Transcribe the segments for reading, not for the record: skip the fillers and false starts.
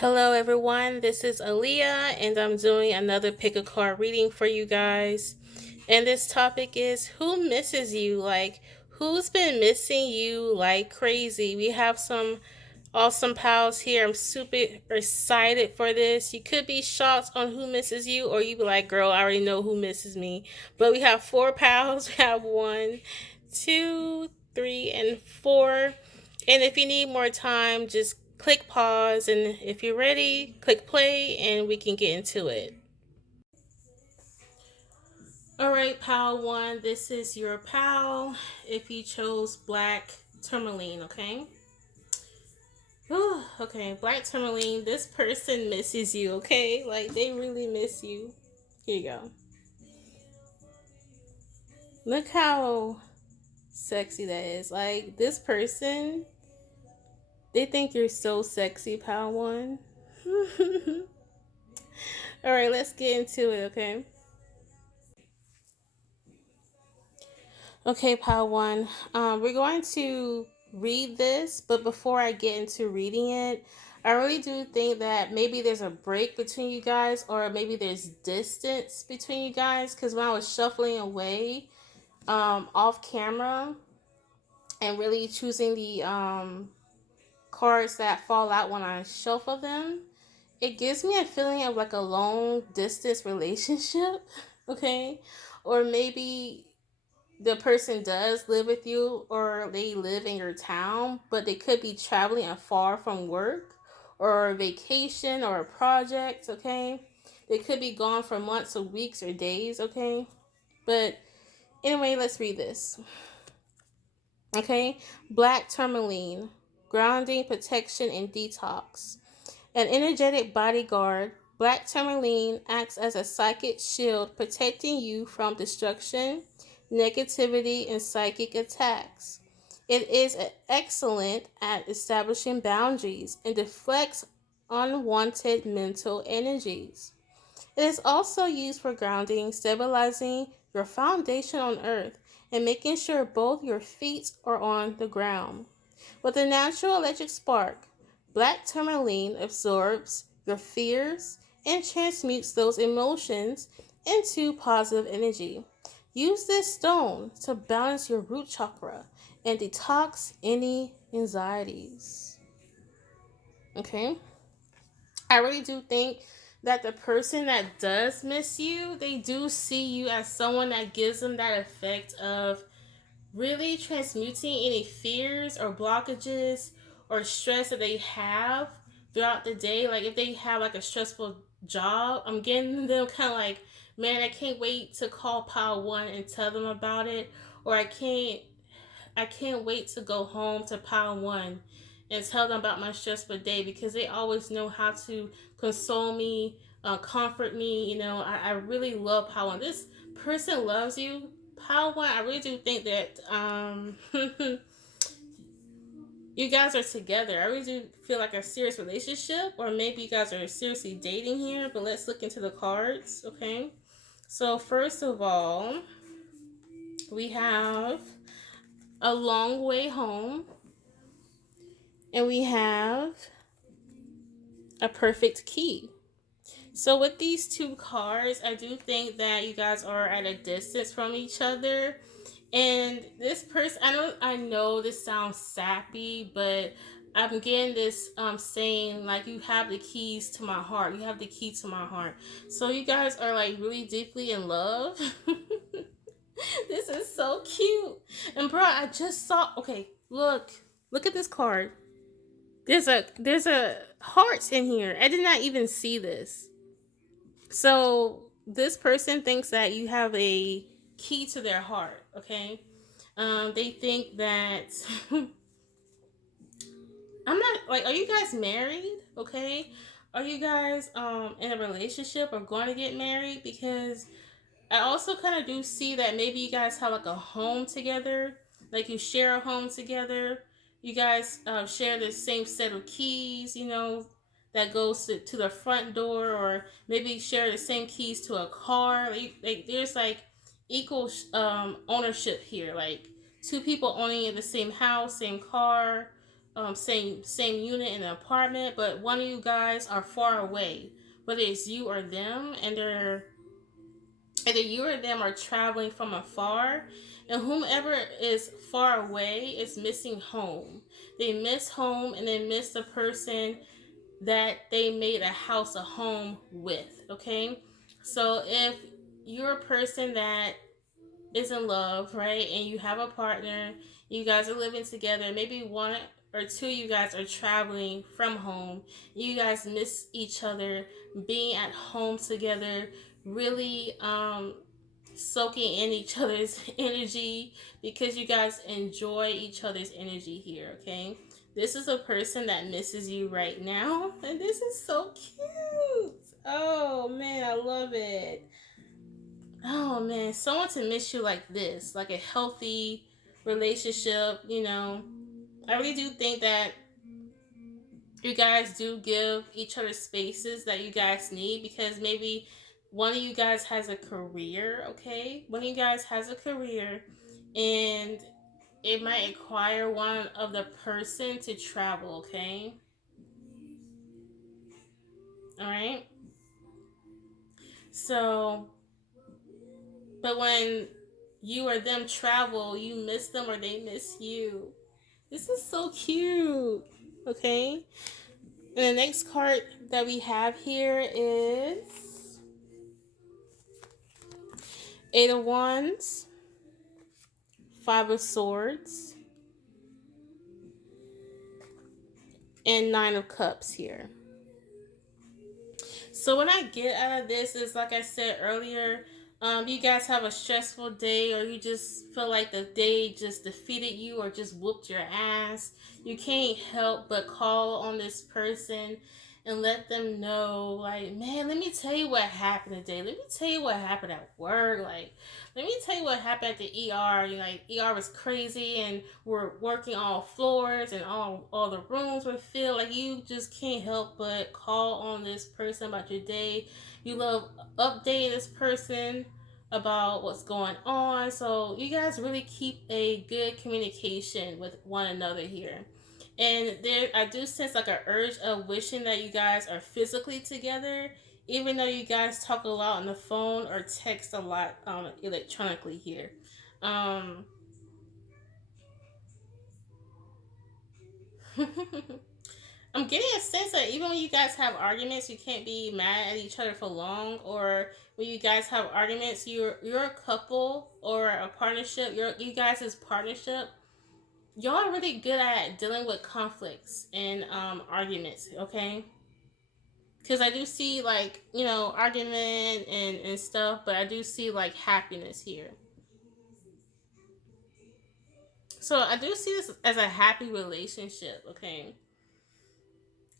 Hello, everyone. This is Aaliyah, and I'm doing another pick a card reading for you guys. And this topic is who misses you? Like, who's been missing you like crazy? We have some awesome pals here. I'm super excited for this. You could be shocked on who misses you, or you be like, girl, I already know who misses me. But we have four pals. We have one, two, three, and four. And if you need more time, just click pause. And if you're ready, click play and we can get into it. All right, pal one, this is your pal. If you chose black tourmaline, okay? Whew, okay, black tourmaline, this person misses you, okay? Like, they really miss you. Here you go. Look how sexy that is. Like, this person, they think you're so sexy, pal one. All right, let's get into it, okay? Okay, pile one. We're going to read this, but before I get into reading it, I really do think that maybe there's a break between you guys, or maybe there's distance between you guys. Because when I was shuffling away off camera and really choosing the cards that fall out when I shuffle them, it gives me a feeling of like a long distance relationship, okay? Or maybe the person does live with you or they live in your town, but they could be traveling afar from work or vacation or a project, okay? They could be gone for months or weeks or days, okay? But anyway, let's read this. Okay? Black tourmaline, grounding, protection, and detox. An energetic bodyguard, black tourmaline acts as a psychic shield protecting you from destruction, negativity, and psychic attacks. It is excellent at establishing boundaries and deflects unwanted mental energies. It is also used for grounding, stabilizing your foundation on earth, and making sure both your feet are on the ground. With a natural electric spark, black tourmaline absorbs your fears and transmutes those emotions into positive energy. Use this stone to balance your root chakra and detox any anxieties. Okay? I really do think that the person that does miss you, they do see you as someone that gives them that effect of really transmuting any fears or blockages or stress that they have throughout the day. Like if they have like a stressful job, I'm getting them kind of like, man, I can't wait to call pile one and tell them about it, or I can't wait to go home to pile one and tell them about my stressful day, because they always know how to console me, comfort me. I really love pile one. This person loves you, pile one. I really do think that you guys are together. I really do feel like a serious relationship, or maybe you guys are seriously dating here. But let's look into the cards, okay? So first of all, we have a long way home, and we have a perfect key. So with these two cards, I do think that you guys are at a distance from each other. And this person, I know this sounds sappy, but I'm getting this saying like you have the keys to my heart. You have the key to my heart. So you guys are like really deeply in love. This is so cute. And bro, I just saw, okay, look at this card. There's a heart in here. I did not even see this. So this person thinks that you have a key to their heart, okay? They think that I'm not like, are you guys married? Okay. Are you guys in a relationship or going to get married? Because I also kind of do see that maybe you guys have like a home together, like you share a home together. You guys share the same set of keys, that goes to the front door, or maybe share the same keys to a car. Like there's like equal ownership here, like two people owning the same house, same car. same unit in an apartment, but one of you guys are far away, whether it's you or them, and either you or them are traveling from afar, and whomever is far away is missing home. They miss home and they miss the person that they made a house a home with. Okay, so if you're a person that is in love, right? And you have a partner, you guys are living together, maybe one or two of you guys are traveling from home, you guys miss each other, being at home together, really soaking in each other's energy because you guys enjoy each other's energy here, okay? This is a person that misses you right now, and this is so cute. Oh man, I love it. Oh man, someone to miss you like this, like a healthy relationship, you know. I really do think that you guys do give each other spaces that you guys need because maybe one of you guys has a career, okay? One of you guys has a career and it might require one of the person to travel, okay? All right? So, but when you or them travel, you miss them or they miss you. This is so cute. Okay. And the next card that we have here is Eight of Wands, Five of Swords, and Nine of Cups here. So what I get out of this is, like I said earlier, you guys have a stressful day, or you just feel like the day just defeated you, or just whooped your ass. You can't help but call on this person and let them know, like, man, let me tell you what happened today. Let me tell you what happened at work. Like, let me tell you what happened at the ER. You know, like, ER was crazy, and we're working all floors, and all the rooms were filled. Like, you just can't help but call on this person about your day. You love updating this person about what's going on. So you guys really keep a good communication with one another here. And there, I do sense like an urge of wishing that you guys are physically together, even though you guys talk a lot on the phone or text a lot electronically here. Um, I'm getting a sense that even when you guys have arguments, you can't be mad at each other for long. Or when you guys have arguments, you're a couple or a partnership. You guys' partnership. Y'all are really good at dealing with conflicts and arguments. Okay, because I do see like argument and stuff, but I do see like happiness here. So I do see this as a happy relationship. Okay,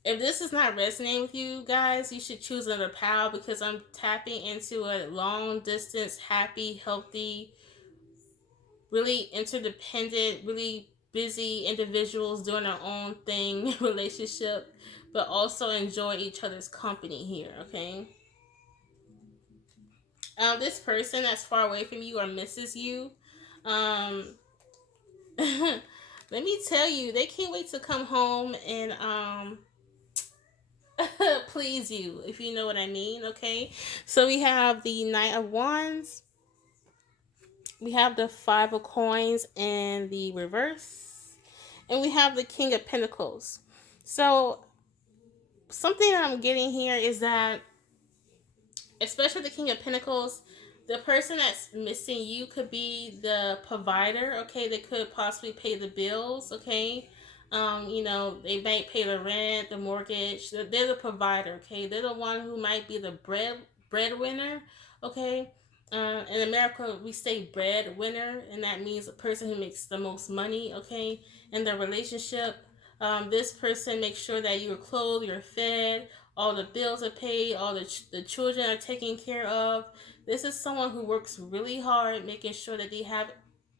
if this is not resonating with you guys, you should choose another pal because I'm tapping into a long distance, happy, healthy, really interdependent, really busy individuals doing their own thing relationship, but also enjoy each other's company here. Okay. This person that's far away from you or misses you, um, let me tell you, they can't wait to come home and please you, if you know what I mean. Okay, so we have the Knight of Wands, we have the Five of Coins in the reverse, and we have the King of Pentacles. So something that I'm getting here is that, especially the King of Pentacles, the person that's missing you could be the provider. Okay, they could possibly pay the bills. Okay, they might pay the rent, the mortgage. They're the provider. Okay, they're the one who might be the breadwinner. Okay, in America we say breadwinner, and that means a person who makes the most money. Okay, in the relationship, this person makes sure that you're clothed, you're fed, all the bills are paid, all the children are taken care of. This is someone who works really hard, making sure that they have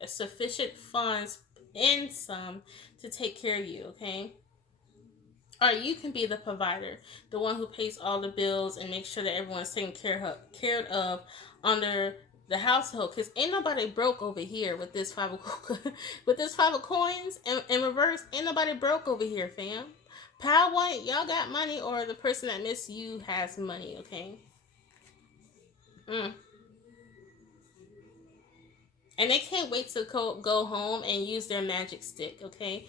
sufficient funds and some to take care of you, okay? Or you can be the provider, the one who pays all the bills and makes sure that everyone's taken care of under the household, because ain't nobody broke over here with this five of with this 5 of coins in reverse. Ain't nobody broke over here, fam. Pile one, y'all got money, or the person that missed you has money. Okay. Mm. And they can't wait to go home and use their magic stick. Okay.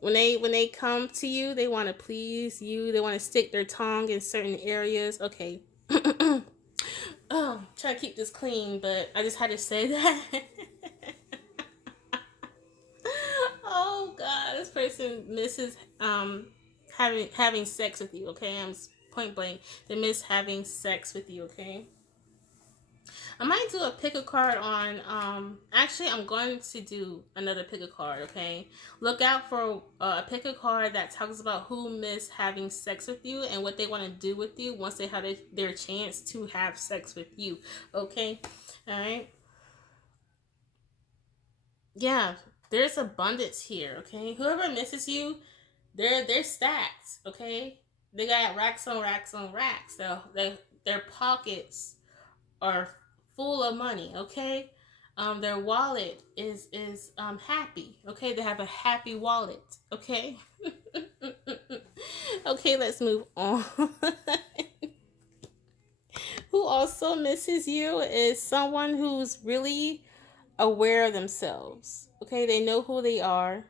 When they come to you, they want to please you. They want to stick their tongue in certain areas. Okay. Oh, try to keep this clean, but I just had to say that. Oh God, this person misses having sex with you. Okay, I'm point blank. They miss having sex with you. Okay. I might do a pick a card on. Actually, I'm going to do another pick a card. Okay, look out for a pick a card that talks about who missed having sex with you and what they want to do with you once they have their chance to have sex with you. Okay, all right. Yeah, there's abundance here. Okay, whoever misses you, they're stacked. Okay, they got racks on racks on racks. Their pockets are full of money. Okay, their wallet is happy. Okay, they have a happy wallet. Okay. Okay, let's move on. Who also misses you is someone who's really aware of themselves. Okay, they know who they are.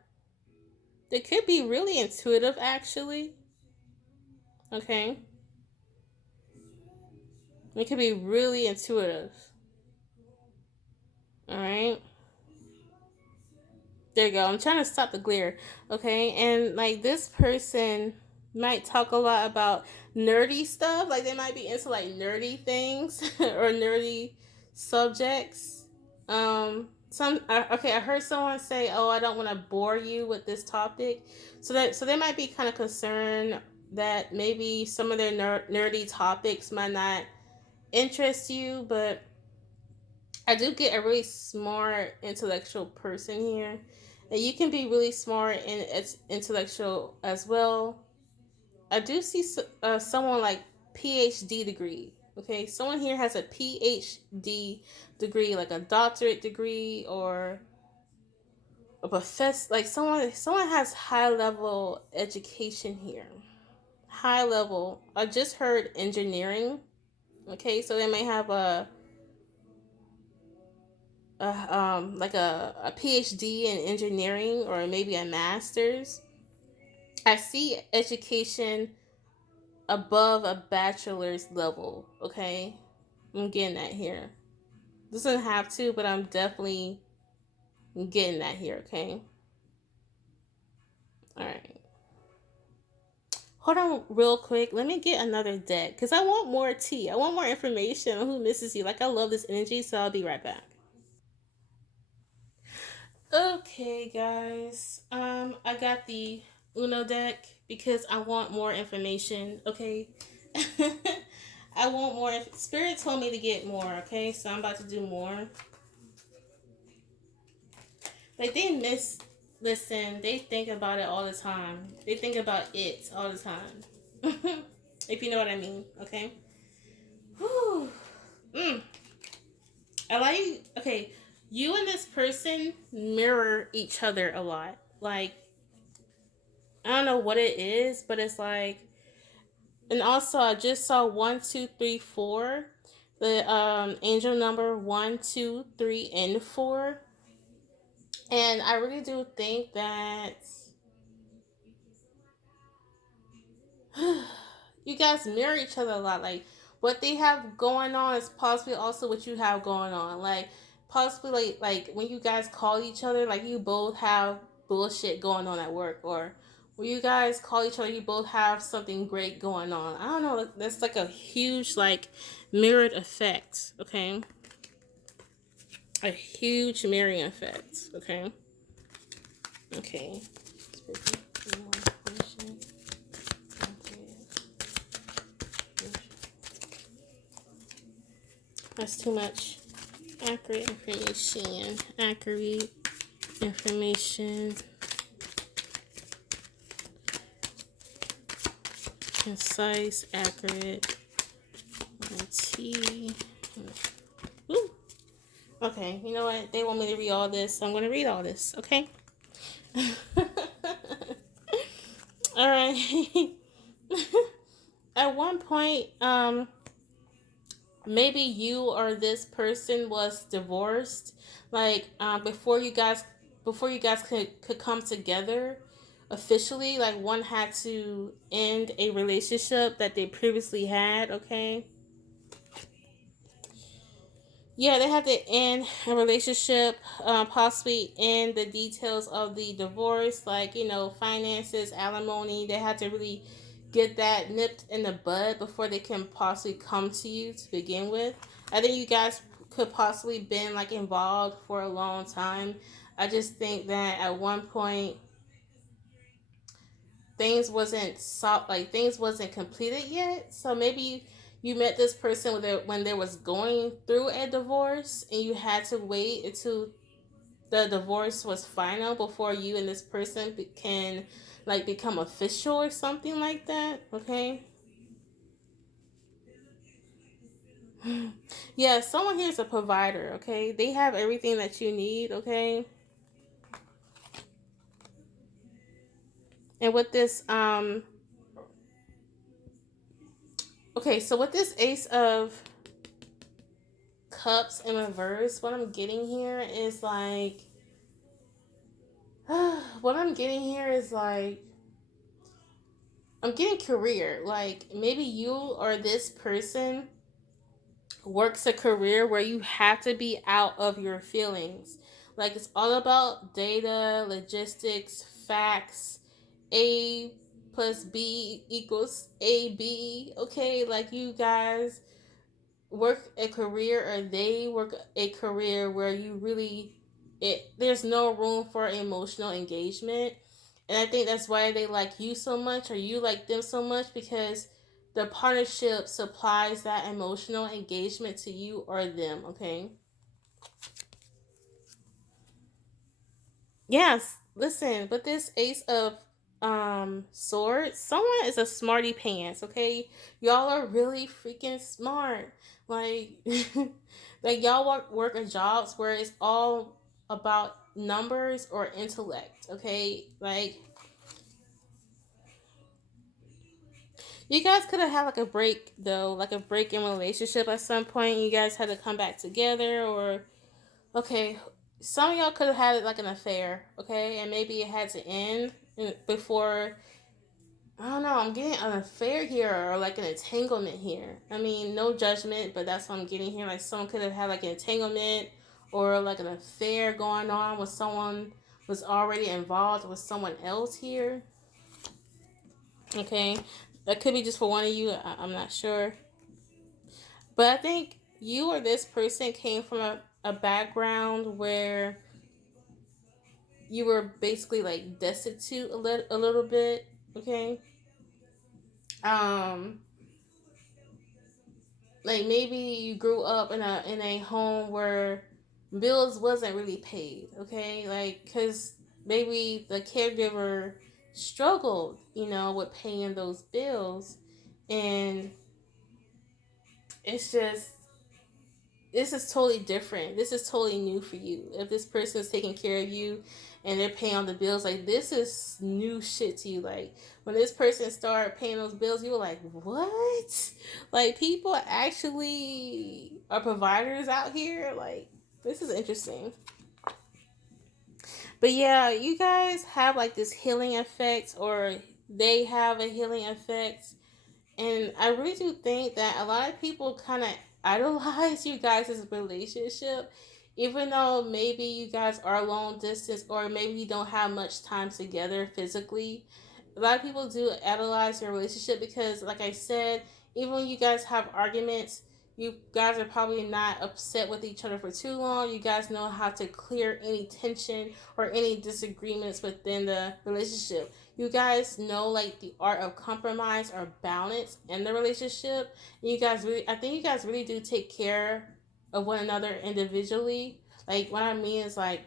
They could be really intuitive, actually. Okay, they could be really intuitive. All right. There you go. I'm trying to stop the glare. Okay. And like this person might talk a lot about nerdy stuff. Like they might be into like nerdy things or nerdy subjects. Okay, I heard someone say, "Oh, I don't want to bore you with this topic." So they might be kind of concerned that maybe some of their nerdy topics might not interest you, but I do get a really smart intellectual person here. And you can be really smart and it's intellectual as well. I do see someone like PhD degree. Okay, someone here has a PhD degree, like a doctorate degree or a professor. Like someone has high level education here. High level. I just heard engineering. Okay, so they may have like a PhD in engineering or maybe a master's. I see education above a bachelor's level. Okay, I'm getting that here. Doesn't have to, but I'm definitely getting that here. Okay, all right. Hold on, real quick. Let me get another deck because I want more tea. I want more information on who misses you. Like I love this energy, so I'll be right back. Okay, guys. I got the Uno deck because I want more information. Okay. I want more. Spirit told me to get more. Okay, so I'm about to do more. Like they miss. Listen, they think about it all the time. They think about it all the time. If you know what I mean. Okay. Whew. Mm. I like. Okay, you and this person mirror each other a lot. Like I don't know what it is, but it's like, and also I just saw 1, 2, 3, 4, the angel number 1, 2, 3, and 4, and I really do think that you guys mirror each other a lot. Like what they have going on is possibly also what you have going on. Like possibly like when you guys call each other, like you both have bullshit going on at work, or when you guys call each other, you both have something great going on. I don't know. That's like a huge like mirrored effect. Okay, a huge mirroring effect. Okay. Okay. That's too much. Accurate information. Accurate information. Concise, accurate. T. Ooh, Okay, you know what? They want me to read all this, so I'm going to read all this, okay? All right. At one point, maybe you or this person was divorced, like before you guys could come together officially. Like one had to end a relationship that they previously had. Okay. Yeah, they had to end a relationship, possibly end the details of the divorce, like, finances, alimony. They had to really get that nipped in the bud before they can possibly come to you to begin with. I think you guys could possibly been like involved for a long time. I just think that at one point things wasn't completed yet. So maybe you met this person when there was going through a divorce, and you had to wait until the divorce was final before you and this person can like become official or something like that. Okay. Yeah, someone here is a provider. Okay, they have everything that you need. Okay. And with this okay, so with this ace of cups in reverse, what I'm getting here is like what I'm getting here is like I'm getting career. Like maybe you or this person works a career where you have to be out of your feelings. Like it's all about data, logistics, facts. A plus B equals AB. Okay, like you guys work a career or they work a career where you really there's no room for emotional engagement. And I think that's why they like you so much or you like them so much, because the partnership supplies that emotional engagement to you or them. Okay. Yes, listen, but this ace of swords, someone is a smarty pants. Okay, y'all are really freaking smart. Like like y'all work at jobs where it's all about numbers or intellect. Okay, like you guys could have had like a break though, like a break in relationship at some point. You guys had to come back together, or okay, some of y'all could have had like an affair. Okay, and maybe it had to end before. I don't know. I'm getting an affair here or like an entanglement here. I mean, no judgment, but that's what I'm getting here. Like someone could have had like an entanglement or like an affair going on with someone was already involved with someone else here. Okay, that could be just for one of you. I'm not sure. But I think you or this person came from a background where you were basically like destitute a little bit. Okay. Um, like maybe you grew up in a home where bills wasn't really paid. Okay. Like, because maybe the caregiver struggled, with paying those bills. And it's just this is totally different. This is totally new for you. If this person is taking care of you and they're paying all the bills, like this is new shit to you. Like when this person started paying those bills, you were like, what? Like people actually are providers out here? Like this is interesting. But yeah, you guys have like this healing effect, or they have a healing effect. And I really do think that a lot of people kind of idolize you guys' relationship, even though maybe you guys are long distance or maybe you don't have much time together physically. A lot of people do idolize your relationship because, like I said, even when you guys have arguments, you guys are probably not upset with each other for too long. You guys know how to clear any tension or any disagreements within the relationship. You guys know like the art of compromise or balance in the relationship. You guys really, I think you guys really do take care of one another individually. Like what I mean is like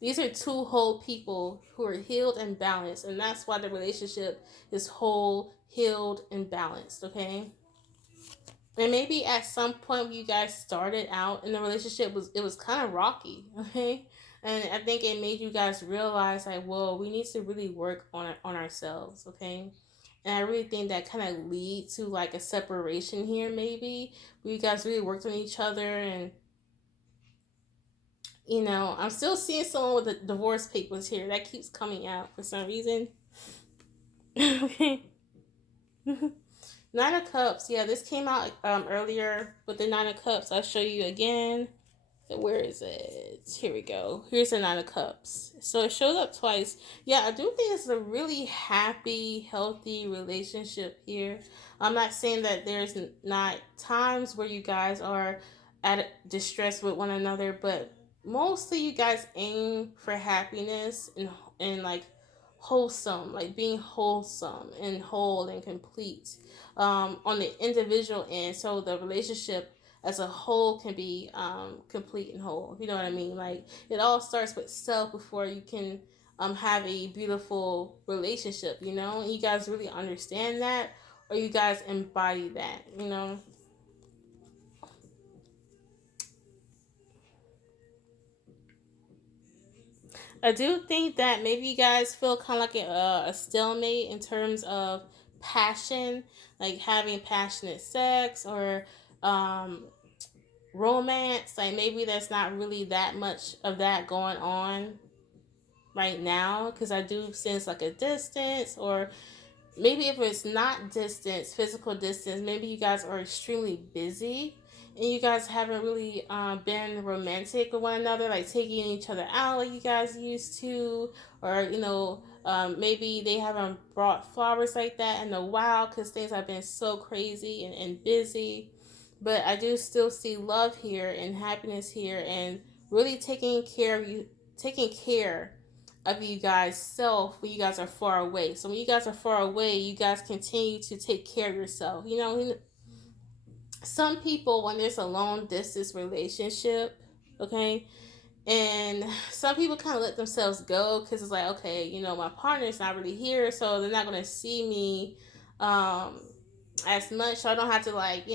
these are two whole people who are healed and balanced, and that's why the relationship is whole, healed, and balanced. Okay. And maybe at some point when you guys started out in the relationship, was kind of rocky, okay? And I think it made you guys realize like, whoa, we need to really work on ourselves, okay? And I really think that kind of lead to like a separation here, maybe where you guys really worked on each other. And I'm still seeing someone with the divorce papers here that keeps coming out for some reason. Okay. Nine of Cups. Yeah, this came out earlier with the Nine of Cups. I'll show you again. Where is it? Here we go. Here's the Nine of Cups. So it shows up twice. Yeah, I do think it's a really happy, healthy relationship here. I'm not saying that there's not times where you guys are at distress with one another, but mostly you guys aim for happiness and like wholesome, like being wholesome and whole and complete on the individual end. So the relationship as a whole can be complete and whole. You know what I mean? Like it all starts with self before you can have a beautiful relationship. And you guys really understand that, or you guys embody that. I do think that maybe you guys feel kind of like a stalemate in terms of passion, like having passionate sex or um, romance. Like maybe there's not really that much of that going on right now because I do sense like a distance, or maybe if it's not distance, physical distance, maybe you guys are extremely busy and you guys haven't really been romantic with one another, like taking each other out like you guys used to, or maybe they haven't brought flowers like that in a while because things have been so crazy and busy. But I do still see love here and happiness here, and really taking care of you guys self when you guys are far away. So when you guys are far away, you guys continue to take care of yourself. Some people, when there's a long distance relationship, okay, and some people kind of let themselves go because it's like, okay, my partner's not really here, so they're not going to see me um, as much. So I don't have to like,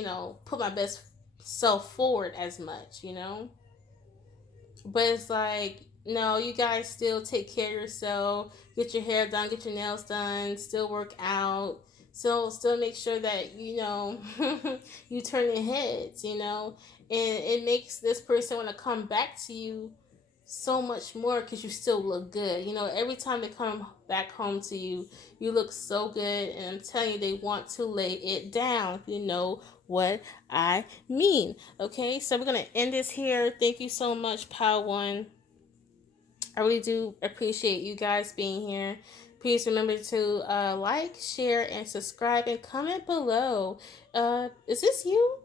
put my best self forward as much. But it's like, no, you guys still take care of yourself, get your hair done, get your nails done, still work out, still make sure that you turn your heads. And it makes this person want to come back to you so much more because you still look good. Every time they come back home to you, you look so good, and I'm telling you, they want to lay it down. If you know what I mean. Okay, so we're gonna end this here. Thank you so much, Pal One. I really do appreciate you guys being here. Please remember to like, share, and subscribe, and comment below. Is this you?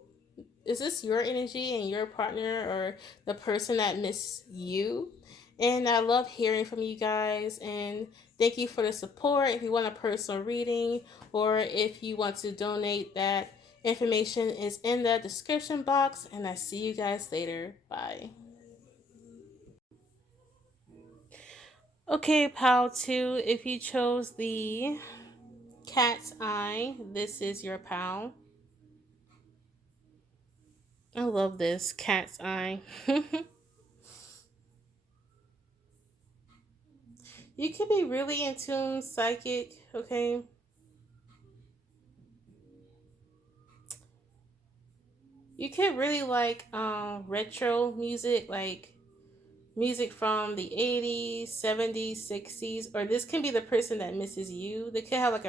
Is this your energy and your partner, or the person that miss you? And I love hearing from you guys, and thank you for the support. If you want a personal reading, or if you want to donate, that information is in the description box. And I see you guys later. Bye. Okay, pal 2, if you chose the cat's eye, this is your pal. I love this cat's eye. You could be really in tune, psychic, okay? You could really like retro music, like music from the 80s, 70s, 60s, or this can be the person that misses you. They could have like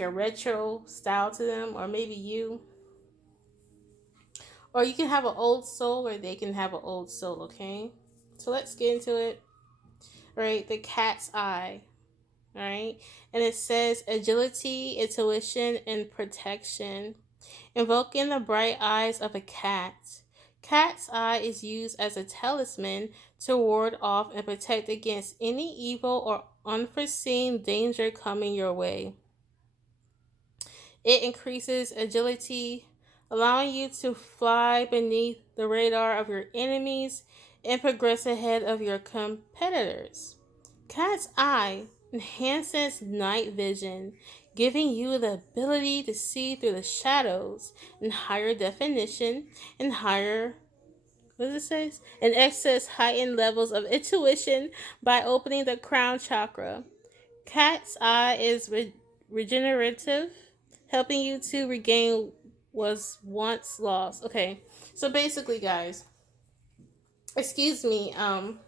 a retro style to them, or maybe you. Or you can have an old soul, or they can have an old soul, okay? So let's get into it. All right, the cat's eye. All right, and it says agility, intuition, and protection. Invoking the bright eyes of a cat. Cat's eye is used as a talisman to ward off and protect against any evil or unforeseen danger coming your way. It increases agility, allowing you to fly beneath the radar of your enemies and progress ahead of your competitors. Cat's eye enhances night vision, giving you the ability to see through the shadows in higher definition and higher, what does it say? And access heightened levels of intuition by opening the crown chakra. Cat's eye is regenerative, helping you to regain was once lost. Okay, so basically, guys, excuse me. I'm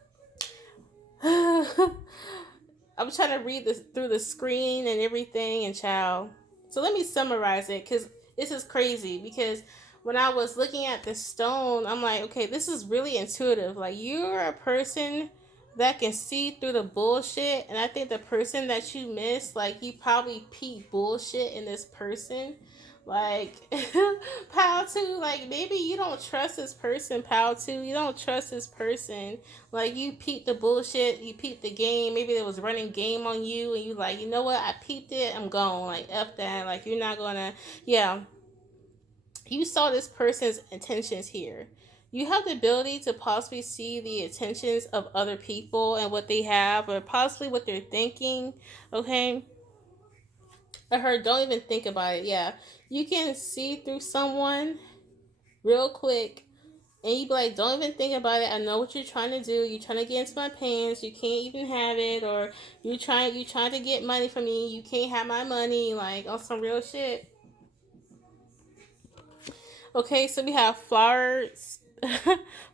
trying to read this through the screen and everything, and child. So let me summarize it because this is crazy. Because when I was looking at the stone, I'm like, okay, this is really intuitive. Like, you're a person that can see through the bullshit, and I think the person that you miss, like, you probably peep bullshit in this person. Like, Pal 2, like, maybe you don't trust this person, Pal 2. You don't trust this person, like, you peeped the bullshit, you peeped the game. Maybe there was running game on you, and you like, you know what? I peeped it. I'm gone. Like, f that. Like, you're not gonna. Yeah, you saw this person's intentions here. You have the ability to possibly see the intentions of other people and what they have, or possibly what they're thinking. Okay, I heard. Don't even think about it. Yeah, you can see through someone real quick, and you be like, don't even think about it. I know what you're trying to do. You're trying to get into my pants. You can't even have it. Or you trying to get money from me. You can't have my money. Like, on some real shit. Okay, so we have flowers,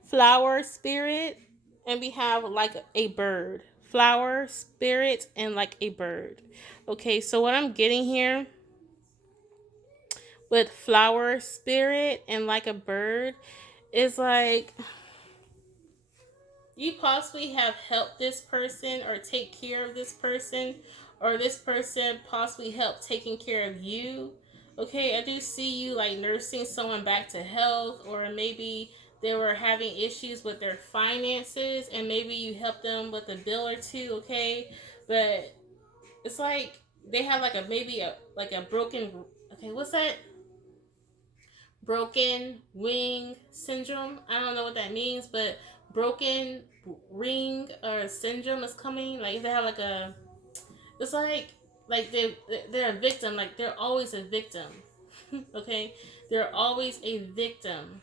flower spirit, and we have like a bird. Flower spirit and like a bird. Okay, so what I'm getting here with flower spirit and like a bird is like, you possibly have helped this person or take care of this person, or this person possibly helped taking care of you. Okay, I do see you like nursing someone back to health, or maybe they were having issues with their finances and maybe you helped them with a bill or two. Okay, but it's like they have like a maybe a like a broken, okay, what's that, broken wing syndrome. I don't know what that means, but broken ring or syndrome is coming. Like, they have like a, it's like they're a victim. Like, they're always a victim. Okay, they're always a victim.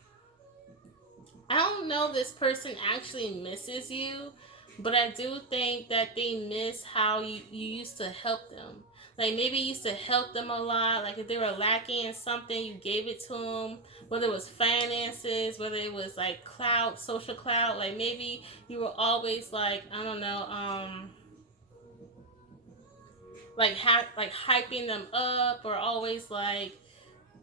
I don't know if this person actually misses you, but I do think that they miss how you used to help them. Like, maybe you used to help them a lot. Like, if they were lacking in something, you gave it to them. Whether it was finances, whether it was like clout, social clout. Like, maybe you were always like, I don't know, like hyping them up, or always like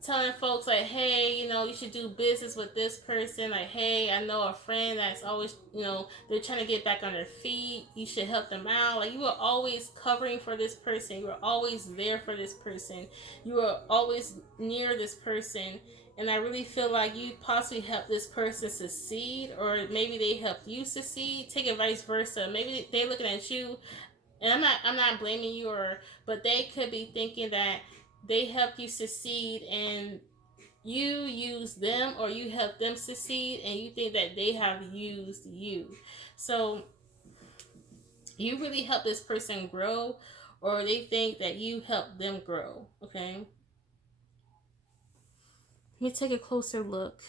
telling folks like, hey, you should do business with this person. Like, hey, I know a friend that's always, they're trying to get back on their feet. You should help them out. Like, you were always covering for this person. You were always there for this person. You were always near this person. And I really feel like you possibly helped this person succeed, or maybe they helped you succeed. Take it vice versa. Maybe they looking at you, and I'm not blaming you, but they could be thinking that they helped you succeed and you use them, or you help them succeed and you think that they have used you. So you really help this person grow, or they think that you help them grow. Okay, let me take a closer look.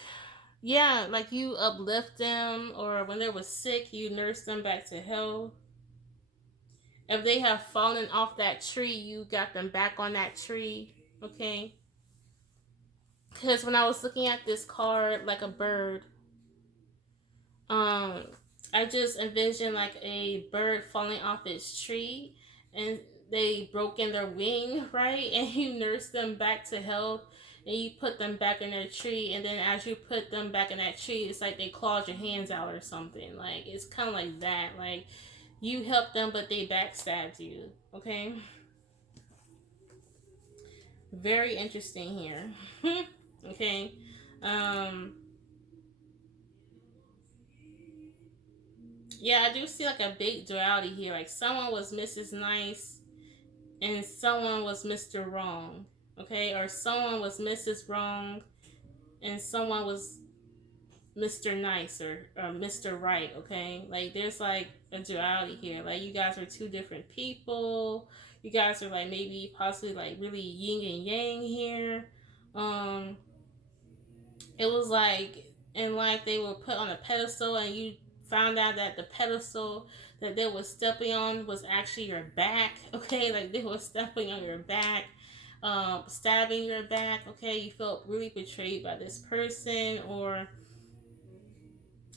Yeah, like, you uplift them, or when they were sick you nurse them back to health. If they have fallen off that tree, you got them back on that tree. Okay, because when I was looking at this card, like a bird, um, I just envisioned like a bird falling off its tree, and they broke in their wing, right? And you nurse them back to health, and you put them back in their tree, and then as you put them back in that tree, it's like they clawed your hands out or something. Like, it's kind of like that. Like, you helped them, but they backstabbed you. Okay, very interesting here. Okay, um, yeah, I do see like a big duality here. Like, someone was Mrs. Nice and someone was Mr. Wrong. Okay, or someone was Mrs. Wrong and someone was Mr. Nice or Mr. Right, okay? Like there's like a duality here. Like you guys are two different people. You guys are like maybe possibly like really yin and yang here. Um it was like in life they were put on a pedestal and you found out that the pedestal that they were stepping on was actually your back, okay? Like they were stepping on your back, stabbing your back, okay? You felt really betrayed by this person, or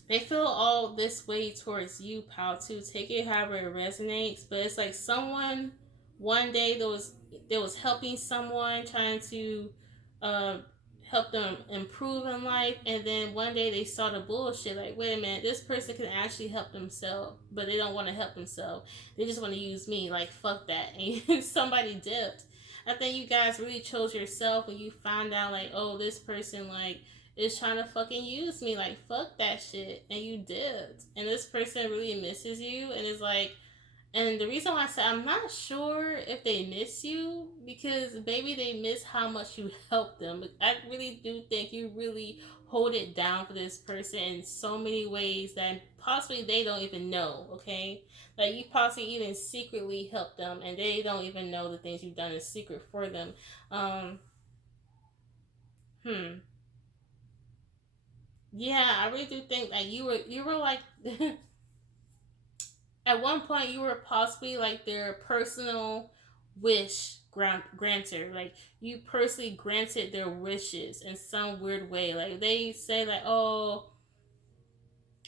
they feel all this way towards you, pal, too. Take it however it resonates. But it's like someone one day there was helping someone, trying to uh, help them improve in life, and then one day they saw the bullshit. Like, wait a minute, this person can actually help themselves, but they don't want to help themselves. They just want to use me. Like, fuck that. And somebody dipped. I think you guys really chose yourself when you found out, like, oh, this person, like, is trying to fucking use me. Like, fuck that shit. And you did. And this person really misses you and is like, and the reason why I said I'm not sure if they miss you, because maybe they miss how much you helped them. But I really do think you really hold it down for this person in so many ways that possibly they don't even know, okay? Like you possibly even secretly help them and they don't even know the things you've done in secret for them. Um, hmm. Yeah, I really do think that you were like at one point you were possibly like their personal wish granter. Like you personally granted their wishes in some weird way. Like they say like, oh,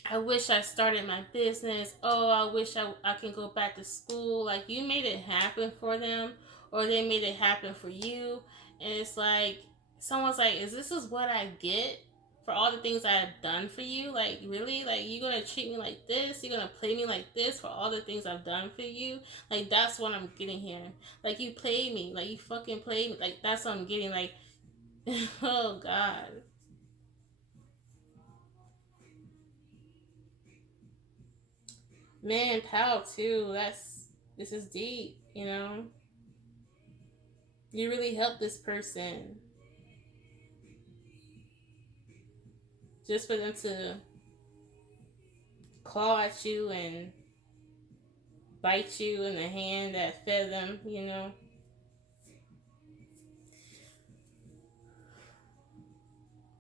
I wish I started my business. Oh, I wish I can go back to school. Like you made it happen for them, or they made it happen for you. And it's like someone's like, is what I get for all the things I have done for you? Like really? Like you gonna treat me like this? You're gonna play me like this for all the things I've done for you? Like that's what I'm getting here. Like you played me. Like you fucking played me. Like that's what I'm getting. Like oh god. Man, pal too. This is deep, you know? You really help this person just for them to claw at you and bite you in the hand that fed them, you know?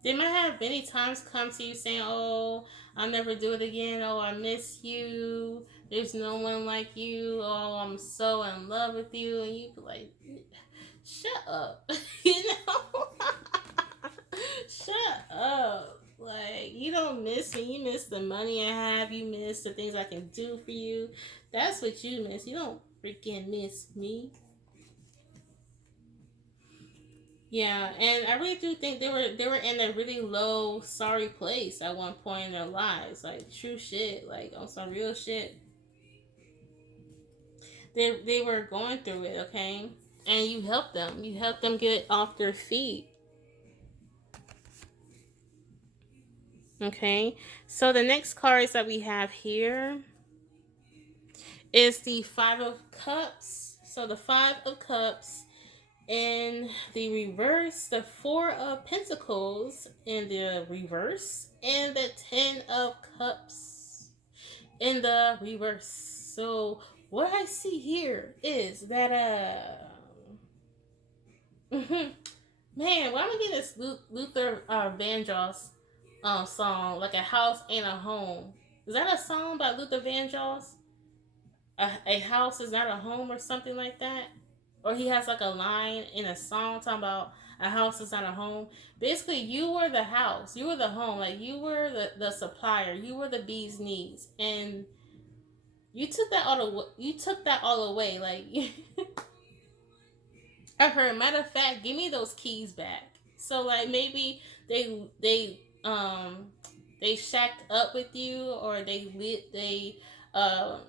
They might have many times come to you saying, oh, I'll never do it again. Oh, I miss you. There's no one like you. Oh, I'm so in love with you. And you be like, shut up. You know? Shut up. Like, you don't miss me. You miss the money I have. You miss the things I can do for you. That's what you miss. You don't freaking miss me. Yeah, and I really do think they were in a really low, sorry place at one point in their lives. Like true shit. Like on some real shit. They were going through it, okay? And you helped them. You helped them get off their feet. Okay. So the next cards that we have here is the Five of Cups. So the Five of Cups in the reverse, the Four of Pentacles in the reverse, and the Ten of Cups in the reverse. So what I see here is that man, why am I getting this Luther Vandross song, like a house ain't a home? Is that a song by Luther Vandross? A house is not a home or something like that? Or he has like a line in a song talking about a house is not a home. Basically, you were the house, you were the home, like you were the supplier, you were the bee's knees, and you took that all away. Like I heard, matter of fact, give me those keys back. So like maybe they shacked up with you, or they um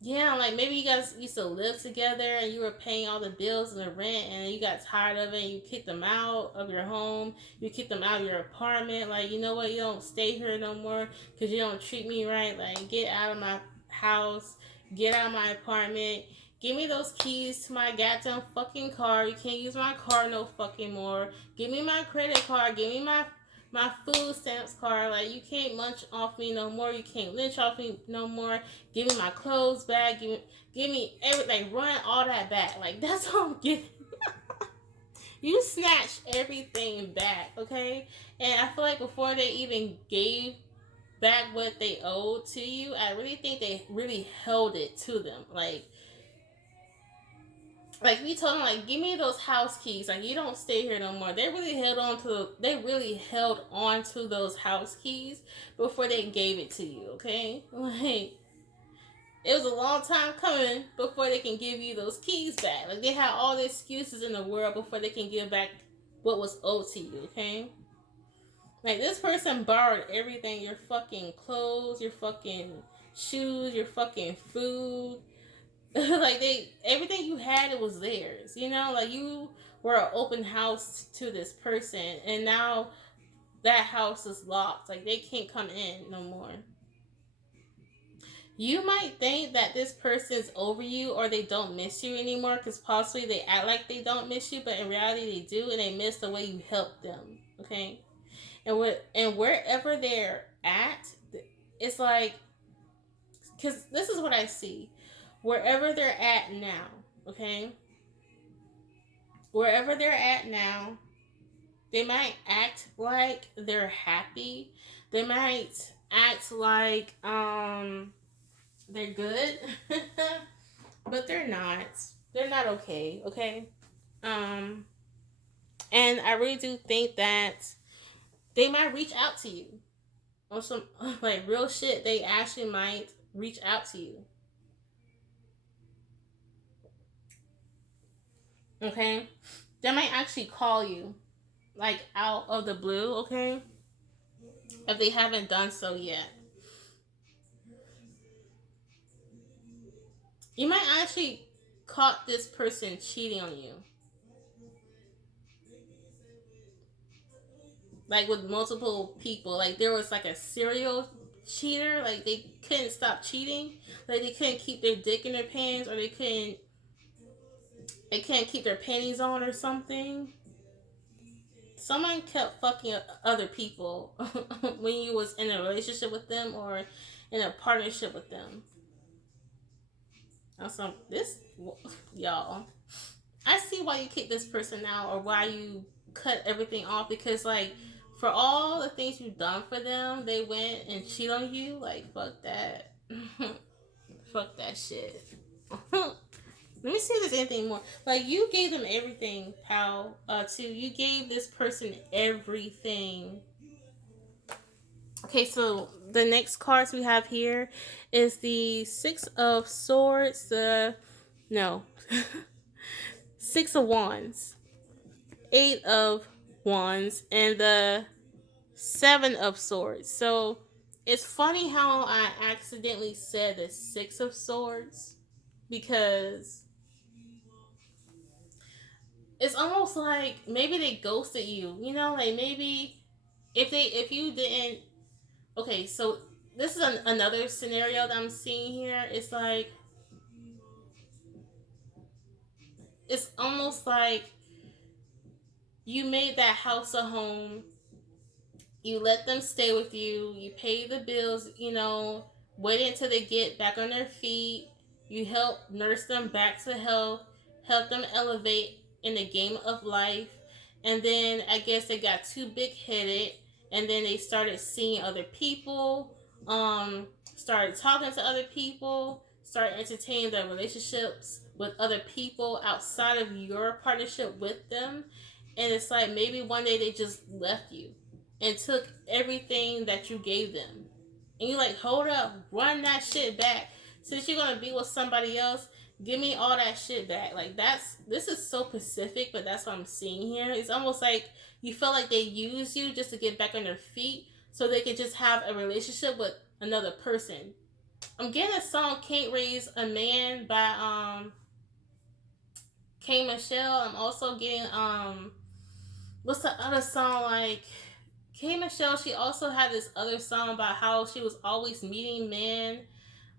yeah, like maybe you guys used to live together and you were paying all the bills and the rent, and you got tired of it and you kicked them out of your home. You kicked them out of your apartment. Like, you know what? You don't stay here no more because you don't treat me right. Like, get out of my house. Get out of my apartment. Give me those keys to my goddamn fucking car. You can't use my car no fucking more. Give me my credit card. Give me my food stamps card. Like, you can't munch off me no more. You can't lynch off me no more. Give me my clothes back. Give me everything. Like, run all that back. Like, that's all I'm getting. You snatch everything back, okay? And I feel like before they even gave back what they owed to you, I really think they really held it to them. Like we told them, like, give me those house keys. Like, you don't stay here no more. They really held on to those house keys before they gave it to you, okay? Like, it was a long time coming before they can give you those keys back. Like, they had all the excuses in the world before they can give back what was owed to you, okay? Like, this person borrowed everything, your fucking clothes, your fucking shoes, your fucking food. Like, everything you had, it was theirs. You know, like, you were an open house to this person, and now that house is locked. Like, they can't come in no more. You might think that this person's over you or they don't miss you anymore because possibly they act like they don't miss you, but in reality they do, and they miss the way you helped them. Okay, and wherever they're at, it's like, because this is what I see. Wherever they're at now, okay, wherever they're at now, they might act like they're happy. They might act like they're good, but they're not. They're not okay. Okay. Um, and I really do think that they might reach out to you on some like real shit. They actually might reach out to you. Okay, they might actually call you like out of the blue. Okay, if they haven't done so yet, you might actually caught this person cheating on you, like with multiple people. Like, there was like a serial cheater. Like, they couldn't stop cheating. Like, they couldn't keep their dick in their pants, or they can't keep their panties on or something. Someone kept fucking other people when you was in a relationship with them or in a partnership with them. Also, this, y'all, I see why you kick this person out or why you cut everything off, because, like, for all the things you've done for them, they went and cheat on you. Like, fuck that. Fuck that shit. Let me see if there's anything more. Like, you gave them everything, pal. Too. You gave this person everything. Okay, so the next cards we have here is the Six of Swords. No, Six of Wands, Eight of Wands, and the Seven of Swords. So it's funny how I accidentally said the Six of Swords, because it's almost like maybe they ghosted you. You know, like, maybe if you didn't. Okay, so this is another scenario that I'm seeing here. It's like, it's almost like you made that house a home. You let them stay with you. You pay the bills, wait until they get back on their feet. You help nurse them back to health, help them elevate in the game of life. And then I guess they got too big headed, and then they started seeing other people, started talking to other people, started entertaining their relationships with other people outside of your partnership with them. And it's like, maybe one day they just left you and took everything that you gave them. And you like, hold up, run that shit back. Since you're gonna be with somebody else, give me all that shit back. Like, this is so specific, but that's what I'm seeing here. It's almost like you feel like they use you just to get back on their feet so they can just have a relationship with another person. I'm getting a song Can't Raise a Man by K Michelle. I'm also getting what's the other song, like K Michelle, she also had this other song about how she was always meeting men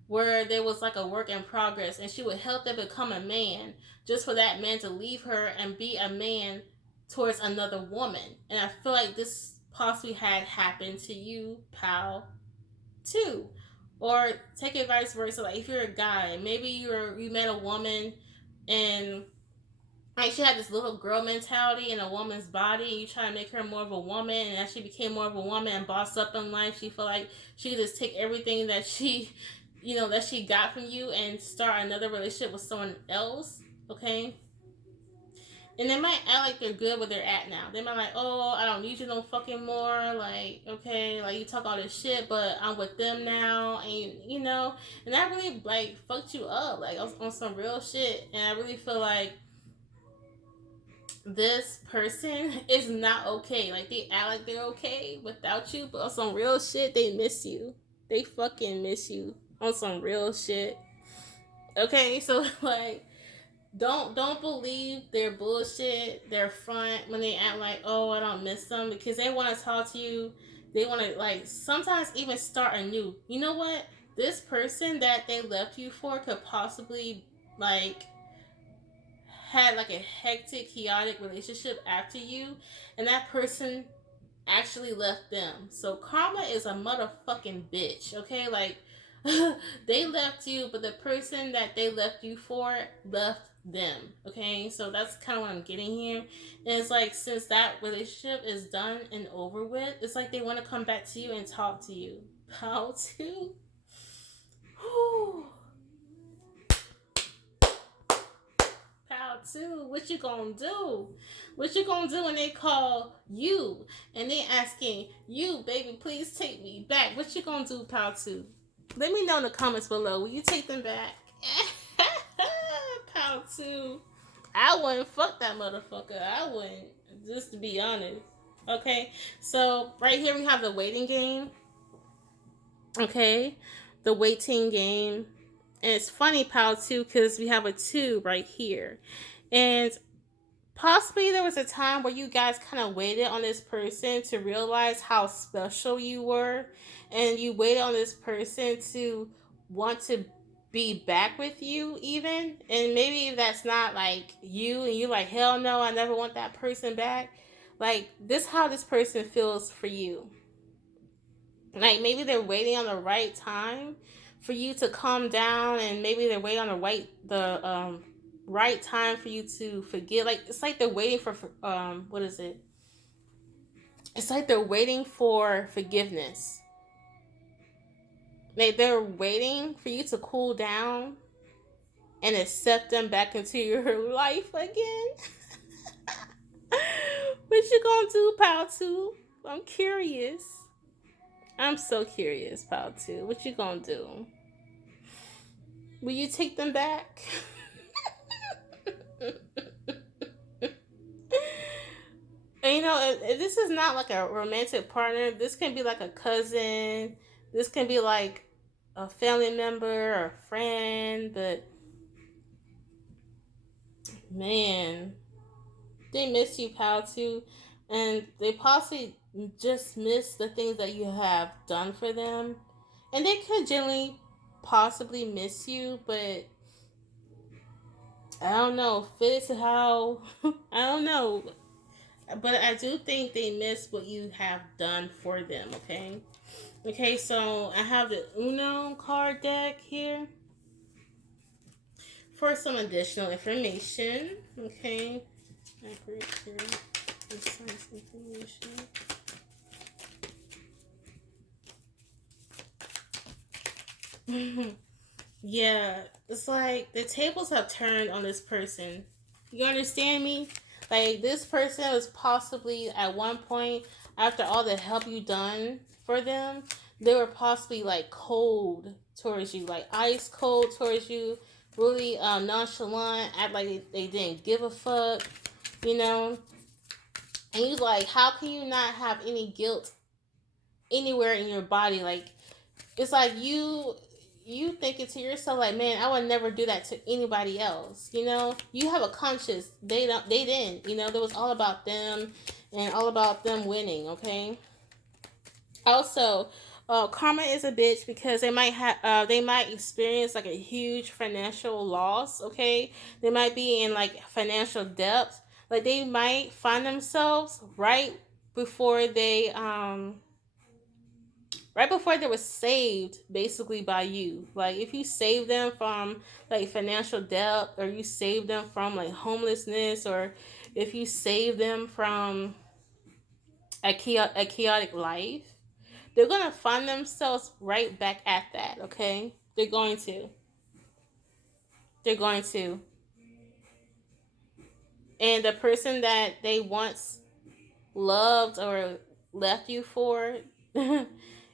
where there was like a work in progress, and she would help them become a man just for that man to leave her and be a man towards another woman. And I feel like this possibly had happened to you, pal, too. Or take it vice versa. Like if you're a guy, maybe you met a woman and like she had this little girl mentality in a woman's body, and you try to make her more of a woman, and as she became more of a woman and bossed up in life, she felt like she could just take everything that she, that she got from you and start another relationship with someone else. Okay, and they might act like they're good where they're at now. They might like, oh, I don't need you no fucking more. Like, okay, like you talk all this shit, but I'm with them now, and and that really like fucked you up, like on some real shit. And I really feel like this person is not okay. Like they act like they're okay without you, but on some real shit, they miss you. They fucking miss you on some real shit. Okay, so like don't believe their bullshit, their front when they act like, oh, I don't miss them, because they want to talk to you. They want to like sometimes even start anew. You know what? This person that they left you for could possibly like had like a hectic, chaotic relationship after you, and that person actually left them. So karma is a motherfucking bitch, okay? Like they left you, but the person that they left you for left them, okay? So that's kind of what I'm getting here. And it's like since that relationship is done and over with, it's like they want to come back to you and talk to you. How to? How to? What you gonna do? What you gonna do when they call you and they asking you, baby, please take me back? What you gonna do, pal? To? Let me know in the comments below. Will you take them back? Pal? To? I wouldn't fuck that motherfucker. I wouldn't. Just to be honest. Okay. So right here we have the waiting game. Okay, the waiting game. And it's funny, pal, too, because we have a 2 right here. And possibly there was a time where you guys kind of waited on this person to realize how special you were. And you waited on this person to want to be back with you, even. And maybe that's not like you, and you like, hell no, I never want that person back. Like, this how this person feels for you. Like maybe they're waiting on the right time for you to calm down, and maybe they're waiting on the right time for you to forget. Like it's like they're waiting for what is it? It's like they're waiting for forgiveness. Like they're waiting for you to cool down and accept them back into your life again. What you gonna do, pal? Two? I'm curious. I'm so curious, pal. Two. What you gonna do? Will you take them back? And this is not like a romantic partner. This can be like a cousin. This can be like a family member or a friend. But man, they miss you, pal, too. And they possibly just miss the things that you have done for them. And they could generally possibly miss you, but I don't know. Fit to how I don't know. But I do think they miss what you have done for them, okay? Okay, so I have the Uno card deck here for some additional information. Okay. Information. Yeah, it's like the tables have turned on this person. You understand me? Like this person was possibly at one point, after all the help you done for them, they were possibly like cold towards you, like ice cold towards you, really nonchalant, act like they didn't give a fuck, you know. And you like, how can you not have any guilt anywhere in your body? Like it's like you thinking to yourself like, man, I would never do that to anybody else. You have a conscience. They didn't. It was all about them and all about them winning. Okay. Also, karma is a bitch because they might experience like a huge financial loss. Okay, they might be in like financial debt. Like they might find themselves right before they right before they were saved basically by you. Like if you save them from like financial debt, or you save them from like homelessness, or if you save them from a chaotic life, they're gonna find themselves right back at that. Okay, they're going to, and the person that they once loved or left you for,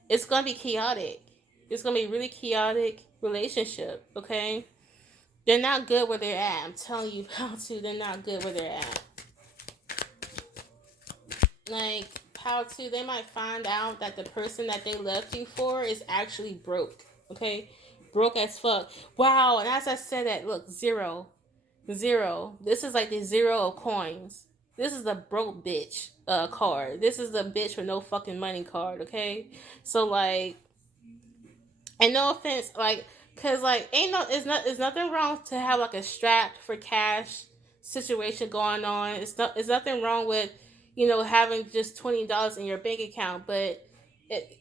it's gonna be chaotic. It's gonna be really chaotic relationship. Okay, they're not good where they're at. I'm telling you how to. They're not good where they're at. Like how to, they might find out that the person that they left you for is actually broke. Okay, broke as fuck. Wow. And as I said that, look, zero, zero. This is like the zero of coins. This is the broke bitch card. This is the bitch with no fucking money card. Okay, so like, and no offense, like, cause like, ain't no, it's nothing wrong to have like a strapped for cash situation going on. It's nothing wrong with, having just $20 in your bank account, but it,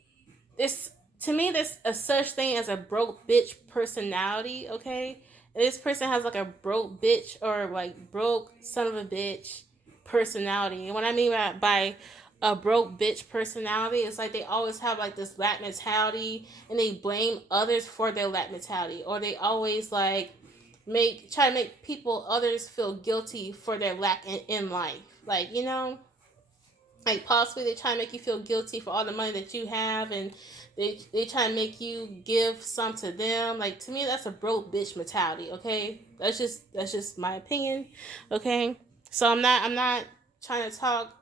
this, to me, there's a such thing as a broke bitch personality. Okay, and this person has like a broke bitch or like broke son of a bitch personality. And what I mean by a broke bitch personality, it's like they always have like this lack mentality, and they blame others for their lack mentality, or they always like try to make people others feel guilty for their lack in life. Like, like possibly they try to make you feel guilty for all the money that you have, and they try to make you give some to them. Like, to me, that's a broke bitch mentality. Okay, that's just my opinion. Okay, so I'm not trying to talk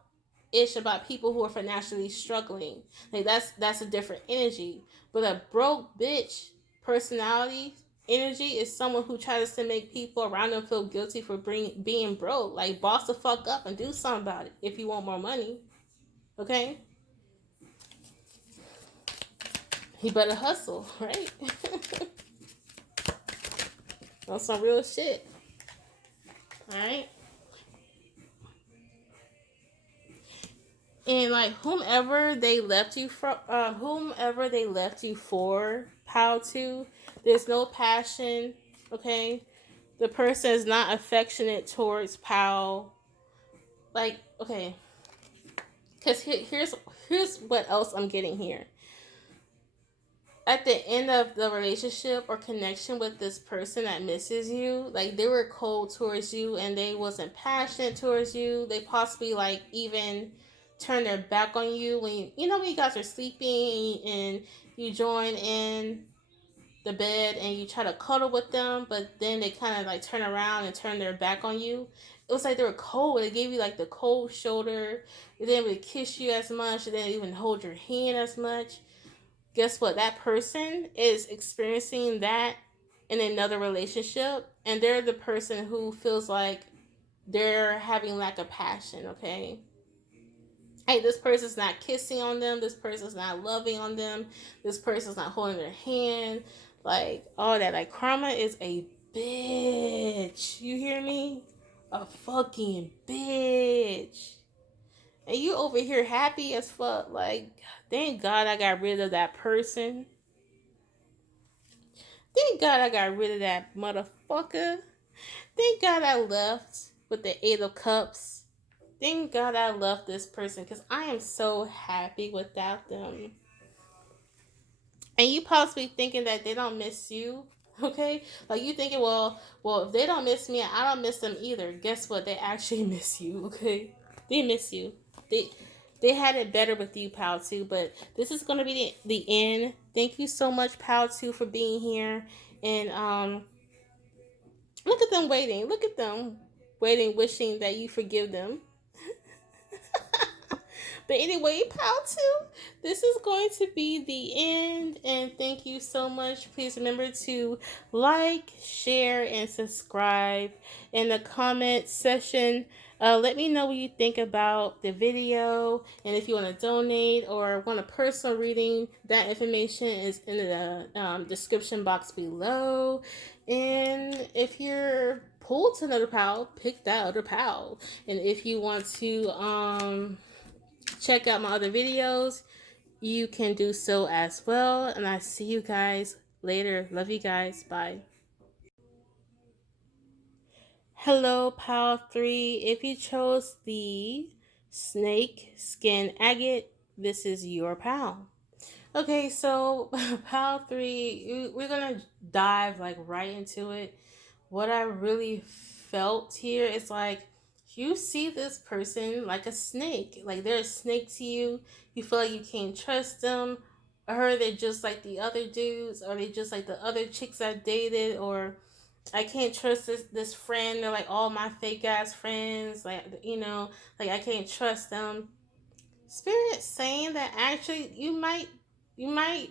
ish about people who are financially struggling. Like, that's a different energy. But a broke bitch personality energy is someone who tries to make people around them feel guilty for being broke. Like, boss the fuck up and do something about it if you want more money. Okay, he better hustle, right? On some real shit. All right. And like whomever they left you for, how to, there's no passion. Okay, the person is not affectionate towards Pal. Like, okay, because here's what else I'm getting here. At the end of the relationship or connection with this person that misses you, like they were cold towards you and they wasn't passionate towards you. They possibly like even turn their back on you when when you guys are sleeping, and you join in the bed and you try to cuddle with them, but then they kind of like turn around and turn their back on you. It was like they were cold. They gave you like the cold shoulder. They didn't really kiss you as much. They didn't even hold your hand as much. Guess what? That person is experiencing that in another relationship, and they're the person who feels like they're having lack of passion. Okay, hey, this person's not kissing on them, this person's not loving on them, this person's not holding their hand, like all that. Like, karma is a bitch, you hear me? A fucking bitch. And you over here happy as fuck, like, thank God I got rid of that person. Thank God I got rid of that motherfucker. Thank God I left with the 8 of Cups. Thank God I left this person, because I am so happy without them. And you possibly thinking that they don't miss you, okay? Like, you thinking, well, if they don't miss me, I don't miss them either. Guess what? They actually miss you, okay? They miss you. They they had it better with you, Pal 2, but this is gonna be the end. Thank you so much, Pal 2, for being here. And look at them waiting. Look at them waiting, wishing that you forgive them. But anyway, Pal 2, this is going to be the end. And thank you so much. Please remember to like, share, and subscribe. In the comment section, let me know what you think about the video. And if you want to donate or want a personal reading, that information is in the description box below. And if you're pulled to another pal, pick that other pal. And if you want to check out my other videos, you can do so as well. And I see you guys later. Love you guys. Bye. Hello, Pal 3. If you chose the snake skin agate, this is your pal. Okay, so Pal 3, we're gonna dive like right into it. What I really felt here is like you see this person like a snake. Like they're a snake to you. You feel like you can't trust them. Or they're just like the other dudes, or they just like the other chicks I dated, or I can't trust this friend. They're like all my fake ass friends. Like like I can't trust them. Spirit saying that actually you might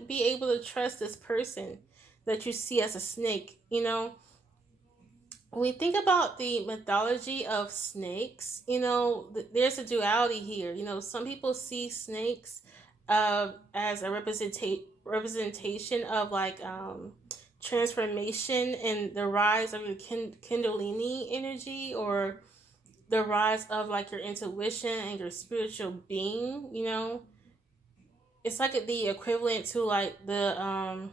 be able to trust this person that you see as a snake. When we think about the mythology of snakes, there's a duality here. Some people see snakes as a representation of like transformation and the rise of your Kundalini energy, or the rise of like your intuition and your spiritual being. It's like the equivalent to like the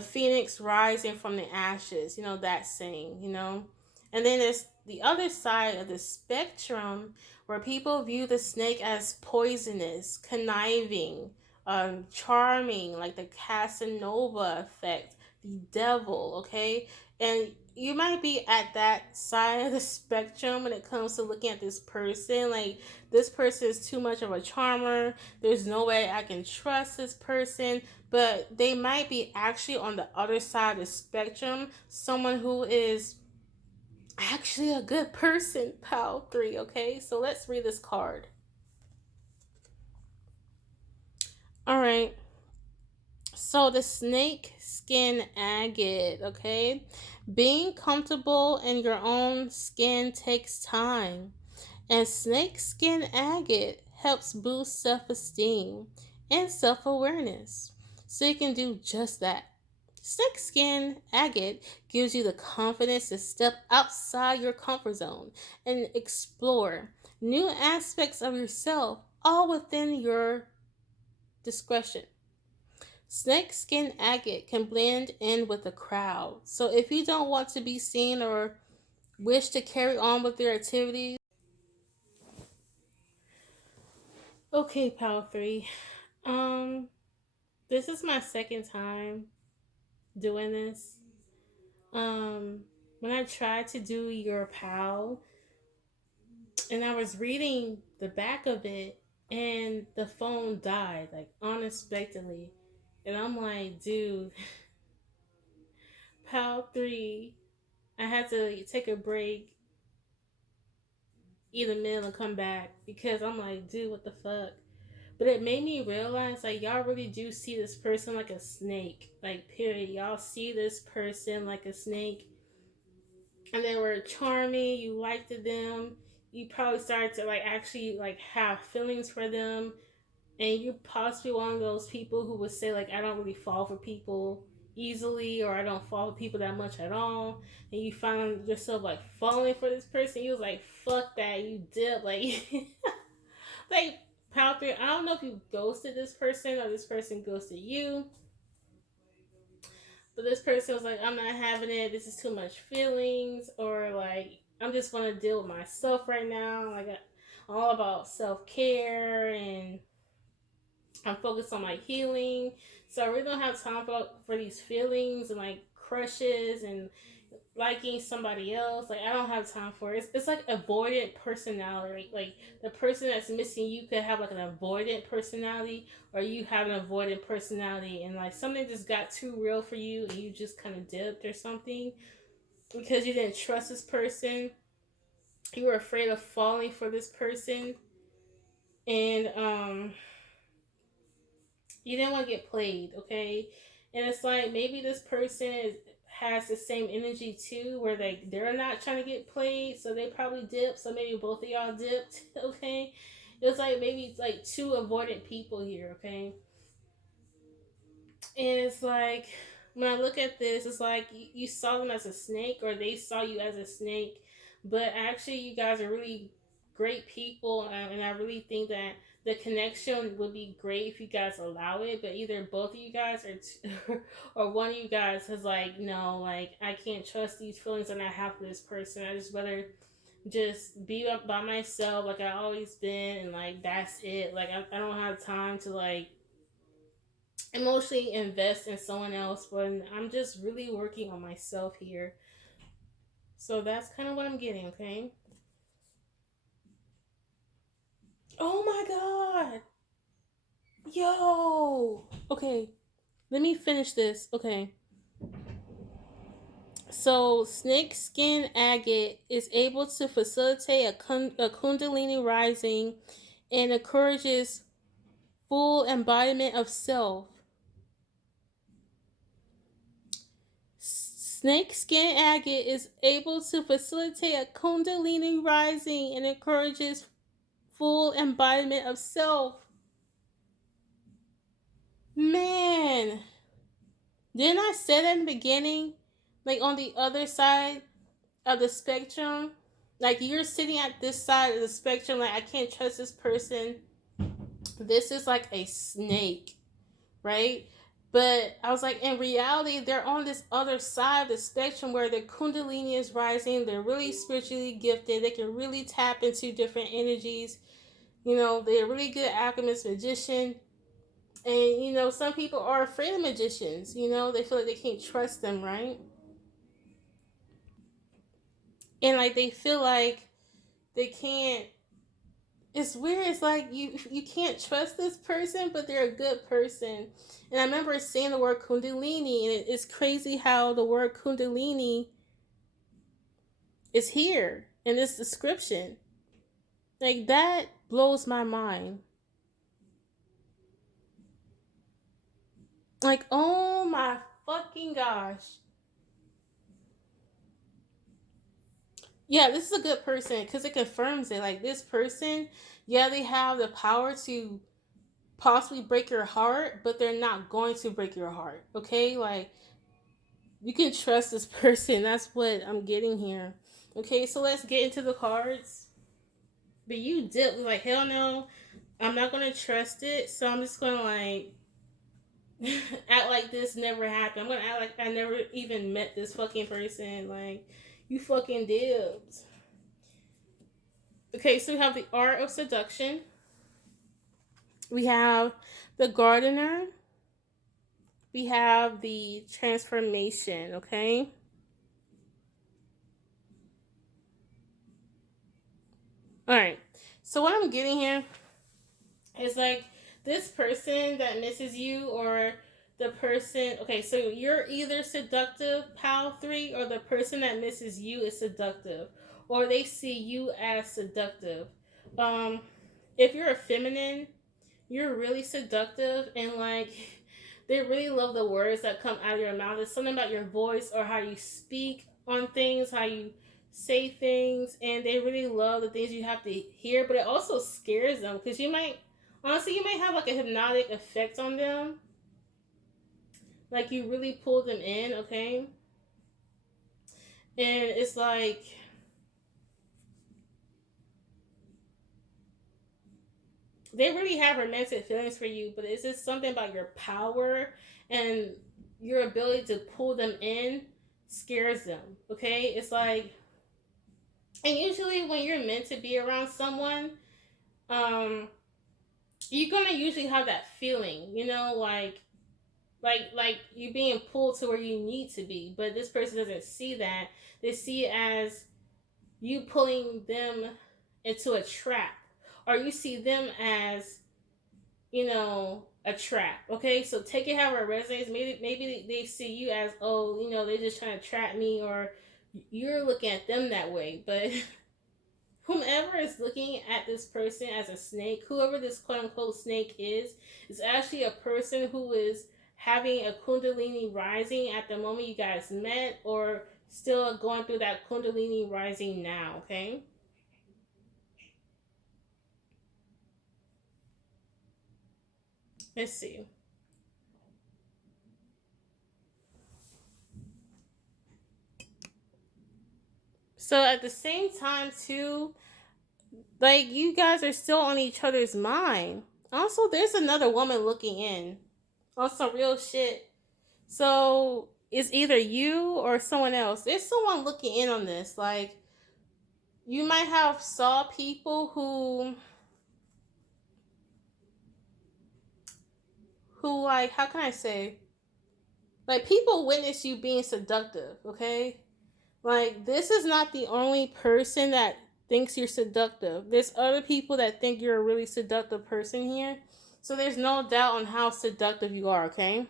phoenix rising from the ashes, that saying, And then there's the other side of the spectrum where people view the snake as poisonous, conniving, charming, like the Casanova effect, the devil, okay? And you might be at that side of the spectrum when it comes to looking at this person. Like, this person is too much of a charmer. There's no way I can trust this person, but they might be actually on the other side of the spectrum, someone who is actually a good person, pal 3. Okay, so let's read this card. All right, so the snake skin agate. Okay, being comfortable in your own skin takes time, and snake skin agate helps boost self-esteem and self-awareness, so you can do just that. Snakeskin agate gives you the confidence to step outside your comfort zone and explore new aspects of yourself, all within your discretion. Snakeskin agate can blend in with the crowd. So if you don't want to be seen or wish to carry on with your activities, okay, Pal 3. Um, this is my second time doing this. Um, when I tried to do your pal, and I was reading the back of it, and the phone died like unexpectedly, and I'm like, dude, pal 3. I had to take a break, eat a meal, and come back because I'm like, dude, what the fuck? But it made me realize, like, y'all really do see this person like a snake. Like, period. Y'all see this person like a snake, and they were charming. You liked them. You probably started to like actually like have feelings for them, and you possibly one of those people who would say like, I don't really fall for people easily, or I don't fall for people that much at all, and you find yourself like falling for this person. You was like, fuck that, you dip, like like pal 3. I don't know if you ghosted this person or this person ghosted you, but this person was like, I'm not having it, this is too much feelings, or like, I'm just gonna deal with myself right now. Like, I'm all about self-care, and I'm focused on my healing. So I really don't have time for these feelings and like crushes and liking somebody else. Like, I don't have time for it. It's like avoidant personality. Like the person that's missing you could have like an avoidant personality, or you have an avoidant personality, and like something just got too real for you and you just kind of dipped or something because you didn't trust this person. You were afraid of falling for this person, and you didn't want to get played, okay? And it's like maybe this has the same energy too, where they're not trying to get played, so they probably dipped. So maybe both of y'all dipped, okay? It was like maybe it's like two avoidant people here, okay? And it's like when I look at this, it's like you saw them as a snake, or they saw you as a snake, but actually you guys are really great people, and I really think that the connection would be great if you guys allow it. But either both of you guys or one of you guys has like, no, like I can't trust these feelings that I have for this person. I just rather just be up by myself like I always been, and like that's it. Like I don't have time to like emotionally invest in someone else when I'm just really working on myself here. So that's kind of what I'm getting, okay? Oh my god. Yo. Okay, let me finish this. Okay. So, snake skin agate is able to facilitate a kundalini rising and encourages full embodiment of self. Snake skin agate is able to facilitate a kundalini rising and encourages full embodiment of self. Man, didn't I say that in the beginning? Like on the other side of the spectrum, like you're sitting at this side of the spectrum, like I can't trust this person. This is like a snake, right? But I was like, in reality, they're on this other side of the spectrum where their kundalini is rising. They're really spiritually gifted. They can really tap into different energies. You know, they're really good alchemist, magician. And, you know, some people are afraid of magicians. You know, they feel like they can't trust them, right? And, like, they feel like they can't. It's weird. It's like you can't trust this person, but they're a good person. And I remember saying the word kundalini, and it's crazy how the word kundalini is here in this description. Like that blows my mind. Like, oh my fucking gosh. Yeah, this is a good person because it confirms it. Like this person, yeah, they have the power to possibly break your heart, but they're not going to break your heart. Okay, like you can trust this person. That's what I'm getting here. Okay, so let's get into the cards. But you did like hell no. I'm not gonna trust it, so I'm just gonna like act like this never happened. I'm gonna act like I never even met this fucking person. Like you fucking dibs. Okay, so we have the art of seduction. We have the gardener. We have the transformation. Okay. All right. So what I'm getting here is like this person that misses you, or the person. Okay, so you're either seductive, pal 3, or the person that misses you is seductive, or they see you as seductive. Um, if you're a feminine, you're really seductive, and like they really love the words that come out of your mouth. It's something about your voice or how you speak on things, how you say things, and they really love the things you have to hear. But it also scares them because you might, honestly, you might have like a hypnotic effect on them. Like you really pull them in, okay? And it's like they really have romantic feelings for you, but it's just something about your power and your ability to pull them in scares them. Okay, it's like, and usually when you're meant to be around someone, um, you're gonna usually have that feeling, you know, like you being pulled to where you need to be. But this person doesn't see that; they see it as you pulling them into a trap, or you see them as, you know, a trap. Okay, so take it however it resonates. Maybe they see you as, oh, you know, they're just trying to trap me, or you're looking at them that way. But whomever is looking at this person as a snake, whoever this quote unquote snake is actually a person who is having a kundalini rising at the moment you guys met, or still going through that kundalini rising now. Okay. Let's see. So at the same time too, Like, you guys are still on each other's mind. Also, there's another woman looking in on some real shit. So it's either you or someone else. There's someone looking in on this. Like, you might have saw people who, like, how can I say, like, people witness you being seductive. Okay, like, this is not the only person that thinks you're seductive. There's other people that think you're a really seductive person here. So there's no doubt on how seductive you are. Okay.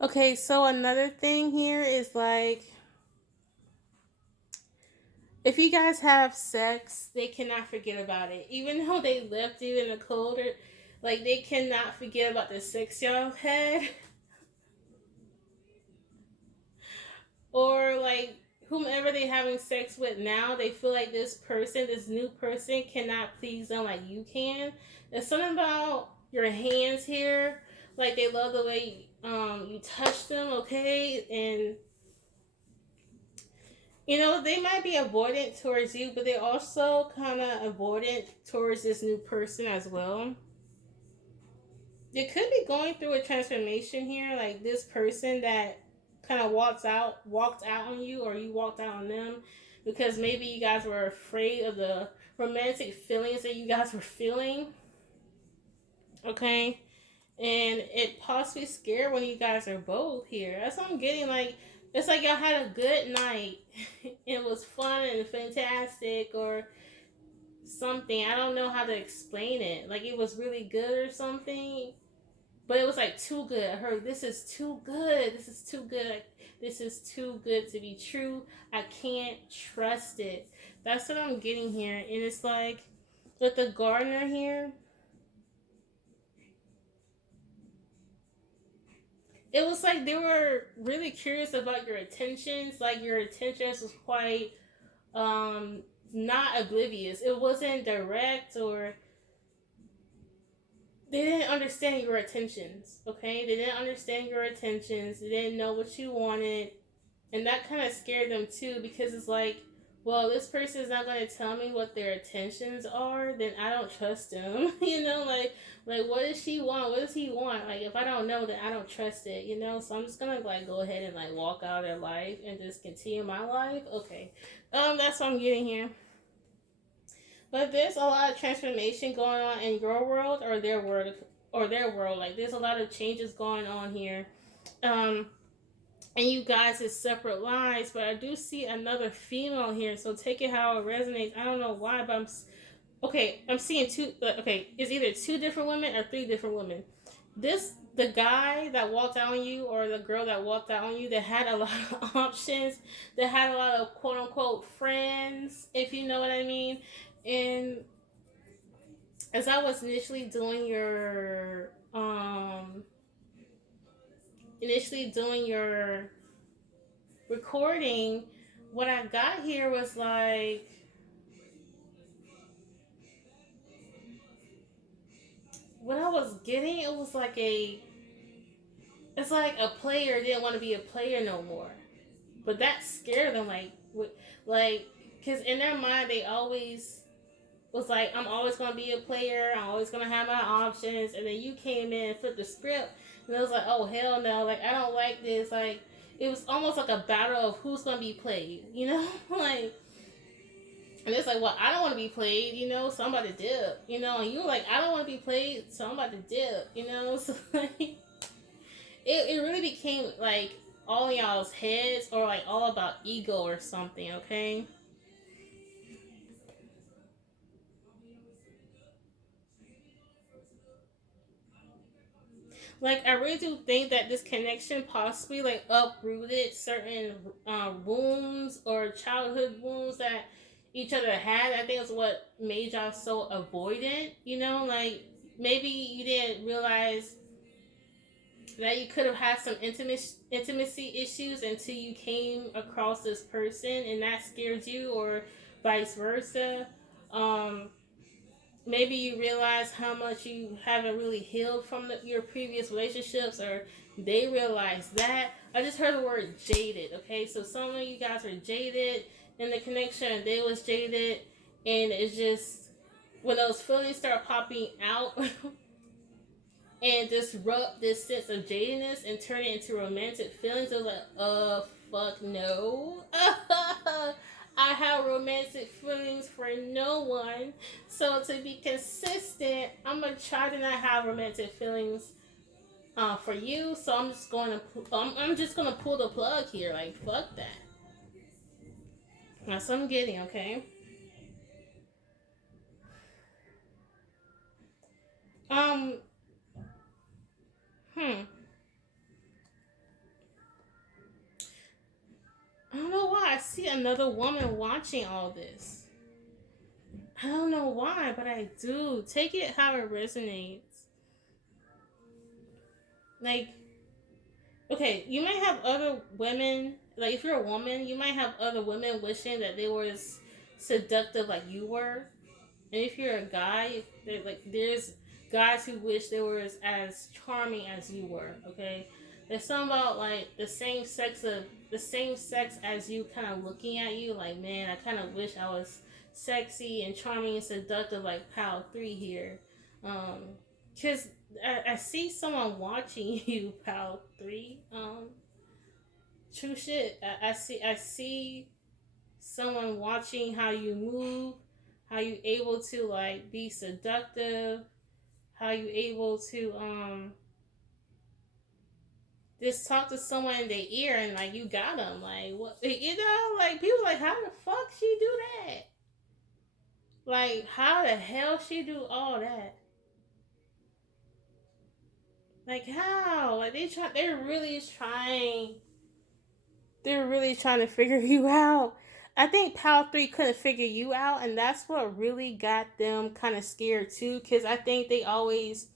Okay, so another thing here is, like, if you guys have sex, they cannot forget about it. Even though they left you in the cold, or, like, they cannot forget about the sex y'all had. Or, like, whomever they having sex with now, they feel like this person, this new person, cannot please them like you can. There's something about your hands here. Like, they love the way you touch them, okay? And you know, they might be avoidant towards you, but they're also kind of avoidant towards this new person as well. They could be going through a transformation here, like this person that kind of walked out on you, or you walked out on them, because maybe you guys were afraid of the romantic feelings that you guys were feeling. Okay, and it possibly scared when you guys are both here. That's what I'm getting. Like, it's like y'all had a good night. It was fun and fantastic, or something. I don't know how to explain it. Like, it was really good or something, but it was like too good. I heard, this is too good. This is too good. This is too good to be true. I can't trust it. That's what I'm getting here. And it's like, with the gardener here, it was like they were really curious about your intentions. Like, your intentions was quite not oblivious. It wasn't direct, or they didn't understand your intentions. Okay, they didn't understand your intentions. They didn't know what you wanted, and that kind of scared them too, because it's like, well, this person is not going to tell me what their intentions are, then I don't trust them. You know, like, what does she want? What does he want? Like, if I don't know, then I don't trust it. You know, so I'm just gonna, like, go ahead and, like, walk out of their life and just continue my life. Okay, that's what I'm getting here. But there's a lot of transformation going on in your world, or their world, Like, there's a lot of changes going on here. Um, and you guys is separate lives, but I do see another female here, so take it how it resonates. I don't know why, but okay. I'm seeing two. Okay, it's either two different women or three different women. The guy that walked out on you, or the girl that walked out on you, that had a lot of options, that had a lot of quote unquote friends, if you know what I mean. And as I was initially doing your recording, what I got here was like, what I was getting, it was like it's like a player didn't want to be a player no more. But that scared them, like, because in their mind, they always was like, I'm always going to be a player, I'm always going to have my options. And then you came in and flipped the script, and it was like, oh, hell no, like, I don't like this. Like, it was almost like a battle of who's going to be played, you know? Like, and it's like, well, I don't want to be played, you know, so I'm about to dip, you know, and you were like, I don't want to be played, so I'm about to dip, you know, so like, it really became like all y'all's heads, or like all about ego or something, okay? Like, I really do think that this connection possibly, like, uprooted certain wounds, or childhood wounds that each other had. I think it's what made y'all so avoidant, you know, like, maybe you didn't realize that you could have had some intimacy issues until you came across this person, and that scared you, or vice versa. Um, Maybe you realize how much you haven't really healed from your previous relationships, or they realize that. I just heard the word jaded. Okay, so some of you guys were jaded in the connection, they was jaded, And it's just when those feelings start popping out and disrupt this sense of jadedness and turn it into romantic feelings, it was like, fuck no. I have romantic feelings for no one. So to be consistent, I'm gonna try to not have romantic feelings for you. So I'm just gonna pull the plug here. Like fuck that. That's what I'm getting. Okay. Um. Hmm. I don't know why I see another woman watching all this. I don't know why, but I do. Take it how it resonates. Like, okay, you might have other women, like if you're a woman, you might have other women wishing that they were as seductive like you were. And if you're a guy, there's guys who wish they were as charming as you were. Okay, there's something about like the same sex as you, kind of looking at you like, man, I kind of wish I was sexy and charming and seductive like Pal 3 here. Because I see someone watching you, Pal 3. True shit. I see someone watching how you move, how you able to like be seductive, how you able to just talk to someone in their ear and like you got them, like what, like people like, how the fuck she do that, like how the hell she do all that, like how, like they're really trying to figure you out. I think Pal 3 couldn't figure you out, and that's what really got them kind of scared too, because I think they always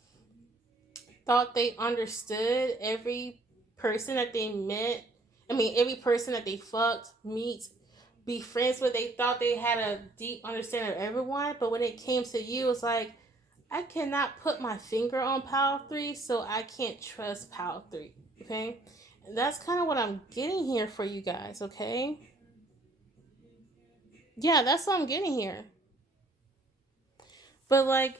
thought they understood every person that they met. I mean, every person that they fucked, meet, be friends with. They thought they had a deep understanding of everyone, but when it came to you, it's like, I cannot put my finger on Pal 3, so I can't trust Pal 3. Okay? And that's kind of what I'm getting here for you guys, okay? Yeah, that's what I'm getting here. But like,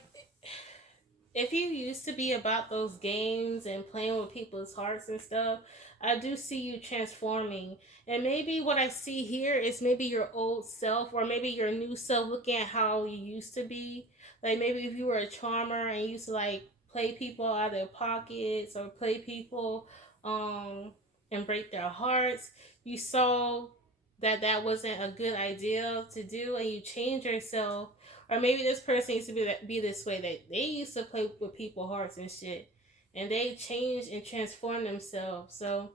if you used to be about those games and playing with people's hearts and stuff, I do see you transforming. And maybe what I see here is maybe your old self or maybe your new self looking at how you used to be. Like maybe if you were a charmer and you used to like play people out of their pockets or play people and break their hearts, you saw that that wasn't a good idea to do and you change yourself, or maybe this person used to be this way. That they used to play with people's hearts and shit, and they changed and transformed themselves. So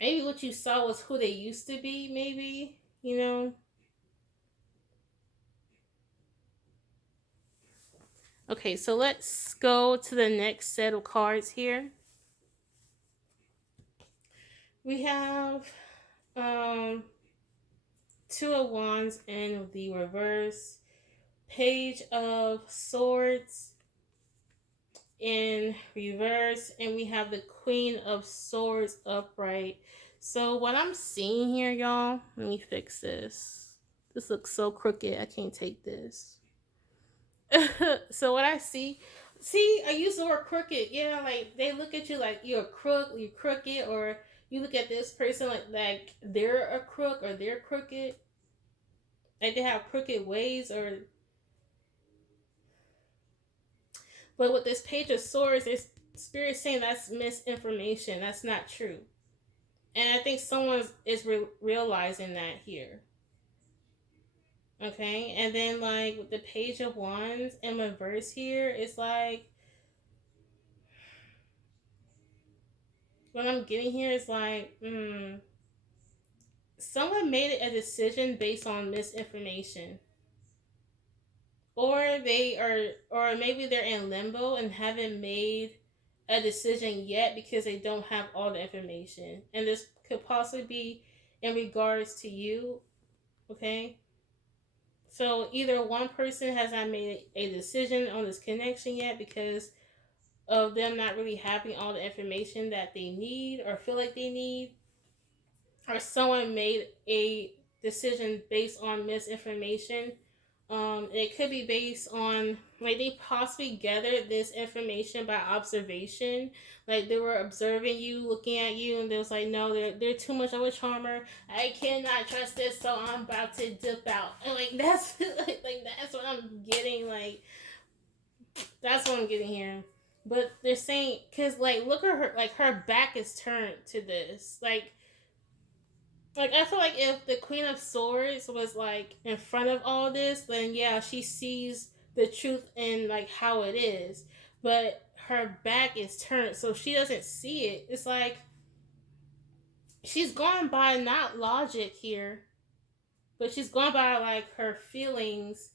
maybe what you saw was who they used to be. Maybe, you know. Okay, so let's go to the next set of cards here. We have um Two of Wands in the reverse, Page of Swords in reverse, and we have the Queen of Swords upright. So what I'm seeing here, y'all, let me fix this. This looks so crooked. I can't take this. So what I see, I use the word crooked. Yeah, like they look at you like you're a crook, you're crooked, or you look at this person like they're a crook or they're crooked, like they have crooked ways, or but with this Page of Swords, it's spirit saying that's misinformation. That's not true. And I think someone is realizing that here. Okay, and then like with the Page of Wands in reverse here, it's like what I'm getting here is like, someone made a decision based on misinformation, or or maybe they're in limbo and haven't made a decision yet because they don't have all the information, and this could possibly be in regards to you. Okay, so either one person has not made a decision on this connection yet because of them not really having all the information that they need or feel like they need, or someone made a decision based on misinformation It could be based on like they possibly gathered this information by observation. Like they were observing you, looking at you, and they was like, no, they're too much of a charmer. I cannot trust this, so I'm about to dip out. And like that's like that's what I'm getting. Like that's what I'm getting here. But they're saying because like look at her, like her back is turned to this. Like I feel like if the Queen of Swords was like in front of all this, then yeah, she sees the truth in like how it is. But her back is turned, so she doesn't see it. It's like she's going by not logic here, but she's going by like her feelings,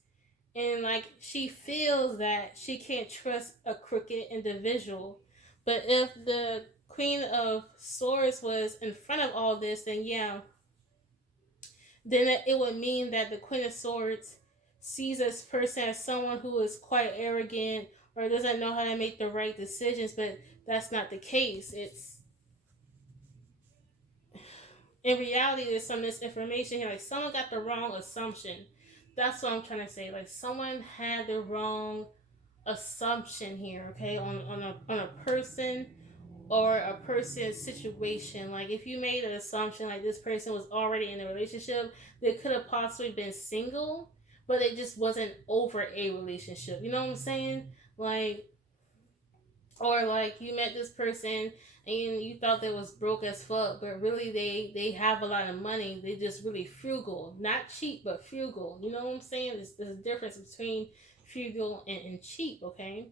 and like she feels that she can't trust a crooked individual. But if the Queen of Swords was in front of all this, then yeah, then it would mean that the Queen of Swords sees this person as someone who is quite arrogant or doesn't know how to make the right decisions, but that's not the case. It's in reality there's some misinformation here. Like someone got the wrong assumption. That's what I'm trying to say. Like someone had the wrong assumption here, okay, on a person or a person's situation. Like if you made an assumption like this person was already in a relationship, they could have possibly been single, but it just wasn't over a relationship. You know what I'm saying? Like or like you met this person and you thought they was broke as fuck, but really they have a lot of money. They just really frugal, not cheap, but frugal. You know what I'm saying? There's a difference between frugal and cheap. Okay.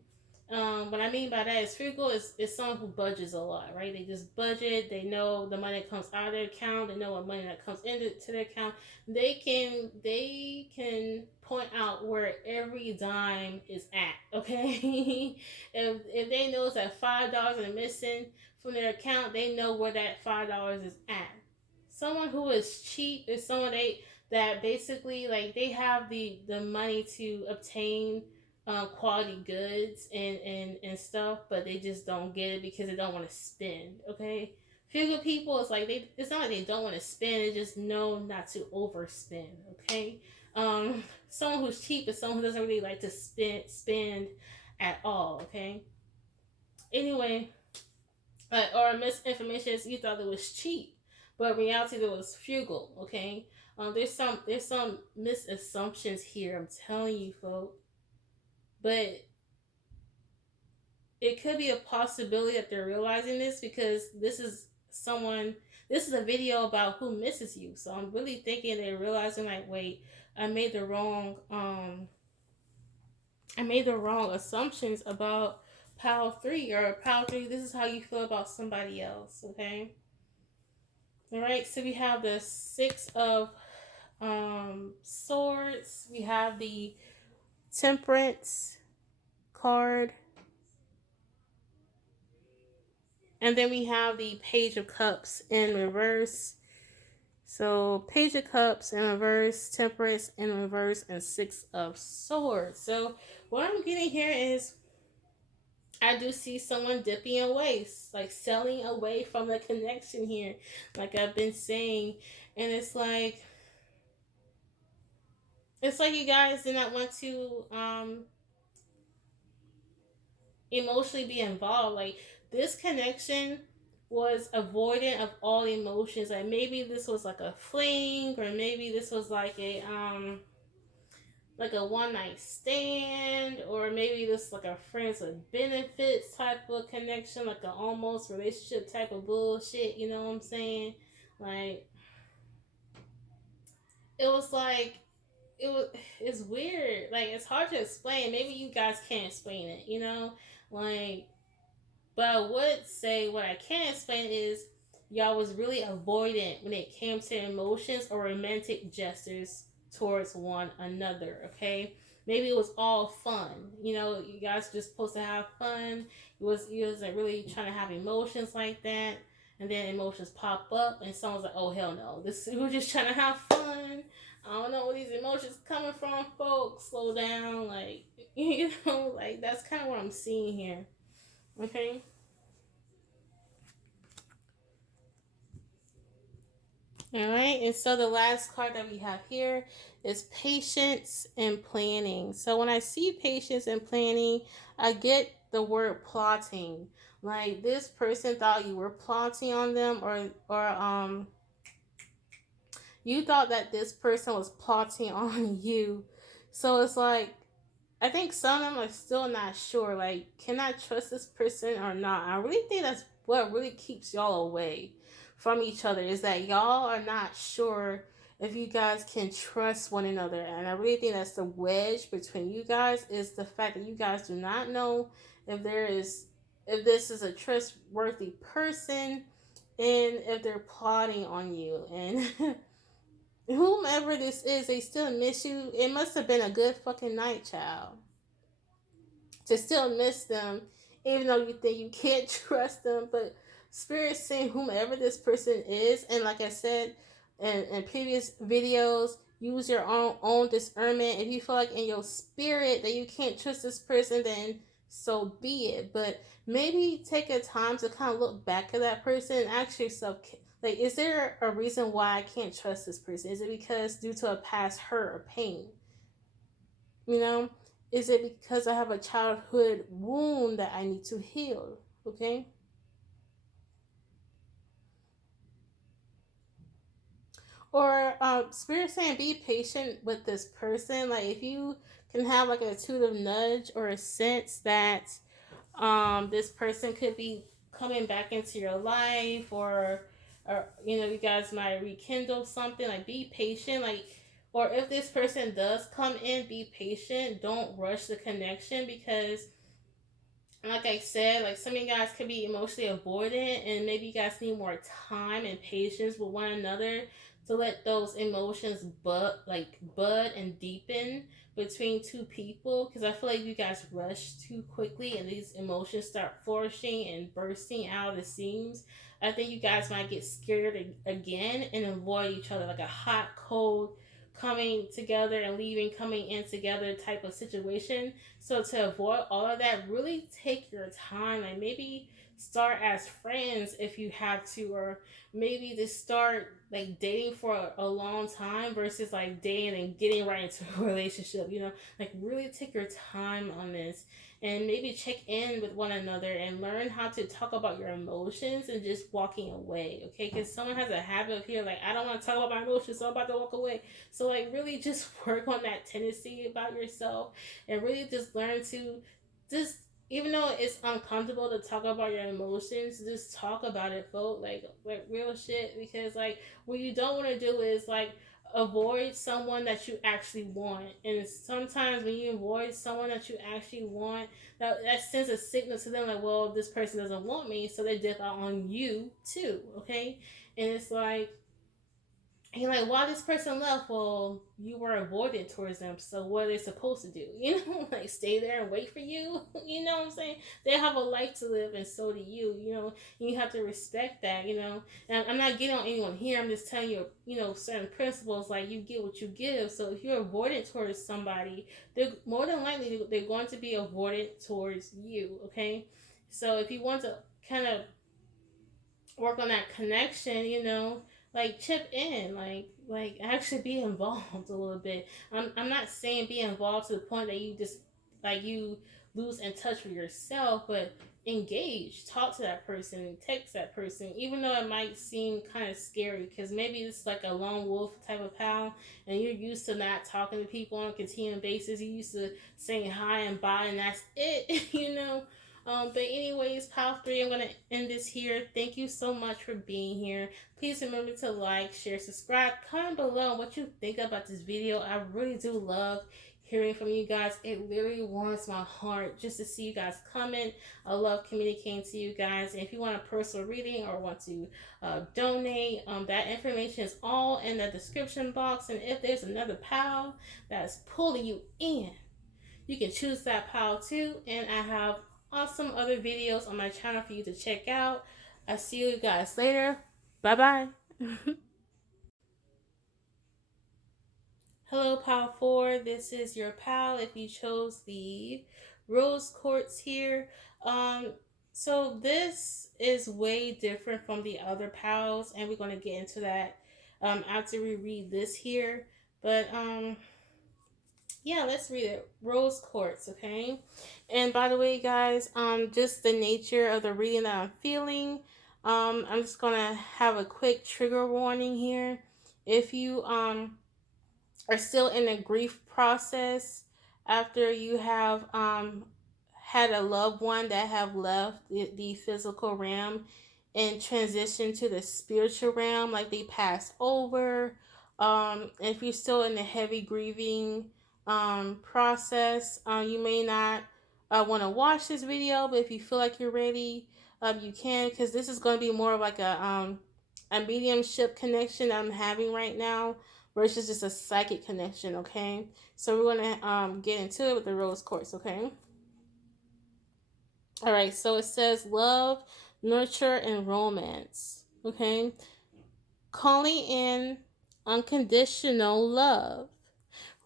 What I mean by that is frugal is someone who budgets a lot, right? They just budget. They know the money that comes out of their account. They know what money that comes into their account. They can point out where every dime is at. Okay, if they know that $5 is missing from their account, they know where that $5 is at. Someone who is cheap is someone that basically like they have the money to obtain quality goods and stuff, but they just don't get it because they don't want to spend. Okay, feel good people, it's like it's not like they don't want to spend, they just know not to overspend. Okay, someone who's cheap is someone who doesn't really like to spend at all. Okay, anyway, or misinformation is you thought it was cheap, but in reality it was frugal. Okay, there's some misassumptions here. I'm telling you, folks, but it could be a possibility that they're realizing this because this is a video about who misses you. So I'm really thinking they're realizing like, wait, I made the wrong assumptions about pile 3, or pile 3 this is how you feel about somebody else. Okay, all right, so we have the 6 of swords, we have the temperance card, and then we have the page of cups in reverse. So page of cups in reverse, temperance in reverse, and 6 of swords. So what I'm getting here is I do see someone dipping away, like selling away from the connection here, like I've been saying. And it's like you guys did not want to emotionally be involved. Like this connection was avoidant of all emotions. Like maybe this was like a fling, or maybe this was like a one night stand, or maybe this like a friends with benefits type of connection, like an almost relationship type of bullshit. You know what I'm saying? Like it was like it was. It's weird. Like it's hard to explain. Maybe you guys can't explain it. You know, like. But I would say what I can explain is y'all was really avoidant when it came to emotions or romantic gestures towards one another. Okay, maybe it was all fun. You know, you guys were just supposed to have fun. You wasn't really trying to have emotions like that. And then emotions pop up, and someone's like, "Oh hell no! This we're just trying to have fun. I don't know where these emotions coming from, folks. Slow down, like like that's kind of what I'm seeing here." Okay. All right, and so the last card that we have here is patience and planning. So when I see patience and planning, I get the word plotting. Like this person thought you were plotting on them, or you thought that this person was plotting on you. So it's like I think some of them are still not sure. Like, can I trust this person or not? I really think that's what really keeps y'all away from each other is that y'all are not sure if you guys can trust one another. And I really think that's the wedge between you guys is the fact that you guys do not know if there is if this is a trustworthy person and if they're plotting on you. And whomever this is, they still miss you. It must have been a good fucking night, child, to still miss them, even though you think you can't trust them. But Spirit saying whomever this person is, and like I said in previous videos, use your own discernment. If you feel like in your spirit that you can't trust this person, then so be it. But maybe take a time to kind of look back at that person and ask yourself, like, is there a reason why I can't trust this person? Is it because due to a past hurt or pain? You know, is it because I have a childhood wound that I need to heal? Okay. Or spirit saying be patient with this person. Like if you can have like an intuitive nudge or a sense that this person could be coming back into your life, or you know, you guys might rekindle something, like be patient. Like, or if this person does come in, be patient, don't rush the connection, because like I said, like some of you guys could be emotionally avoidant, and maybe you guys need more time and patience with one another to let those emotions bud and deepen between two people. Because I feel like you guys rush too quickly, and these emotions start flourishing and bursting out of the seams. I think you guys might get scared again and avoid each other, like a hot cold coming together and leaving, coming in together type of situation. So to avoid all of that, really take your time. Like maybe start as friends if you have to, or maybe just start like dating for a long time versus like dating and getting right into a relationship. You know, like really take your time on this, and maybe check in with one another and learn how to talk about your emotions and just walking away. Okay, because someone has a habit of here like, I don't want to talk about my emotions, so I'm about to walk away. So like really just work on that tendency about yourself, and really just learn to just, even though it's uncomfortable to talk about your emotions, just talk about it, folks. Like real shit. Because like what you don't want to do is like avoid someone that you actually want. And sometimes when you avoid someone that you actually want, that sends a signal to them like, well, this person doesn't want me, so they dip out on you too. Okay. And it's like, and like, why this person left? Well, you were avoidant towards them. So what are they supposed to do? You know, like stay there and wait for you. You know what I'm saying? They have a life to live, and so do you. You know, you have to respect that. You know, and I'm not getting on anyone here. I'm just telling you, you know, certain principles. Like you get what you give. So if you're avoidant towards somebody, they're more than likely they're going to be avoidant towards you. Okay, so if you want to kind of work on that connection, you know, like chip in, like actually be involved a little bit. I'm not saying be involved to the point that you just like you lose in touch with yourself, but engage, talk to that person, text that person, even though it might seem kind of scary, because maybe it's like a lone wolf type of pal, and you're used to not talking to people on a continuing basis. You're used to saying hi and bye, and that's it. You know. But anyways, Pile 3, I'm going to end this here. Thank you so much for being here. Please remember to like, share, subscribe, comment below what you think about this video. I really do love hearing from you guys. It literally warms my heart just to see you guys comment. I love communicating to you guys. And if you want a personal reading or want to donate, that information is all in the description box. And if there's another pal that's pulling you in, you can choose that pile too. And I have awesome other videos on my channel for you to check out. I'll see you guys later. Bye bye. Hello, Pal 4. This is your pal if you chose the rose quartz here. Um, so this is way different from the other pals, and we're going to get into that after we read this here. But yeah, let's read it. Rose quartz, okay? And by the way, guys, just the nature of the reading that I'm feeling, I'm just gonna have a quick trigger warning here. If you are still in a grief process after you have had a loved one that have left the physical realm and transition to the spiritual realm, like they pass over. If you're still in the heavy grieving process, you may not want to watch this video, but if you feel like you're ready, you can, because this is going to be more of like a mediumship connection that I'm having right now versus just a psychic connection, okay? So we're gonna get into it with the rose quartz, okay? All right, so it says love, nurture, and romance, okay? Calling in unconditional love.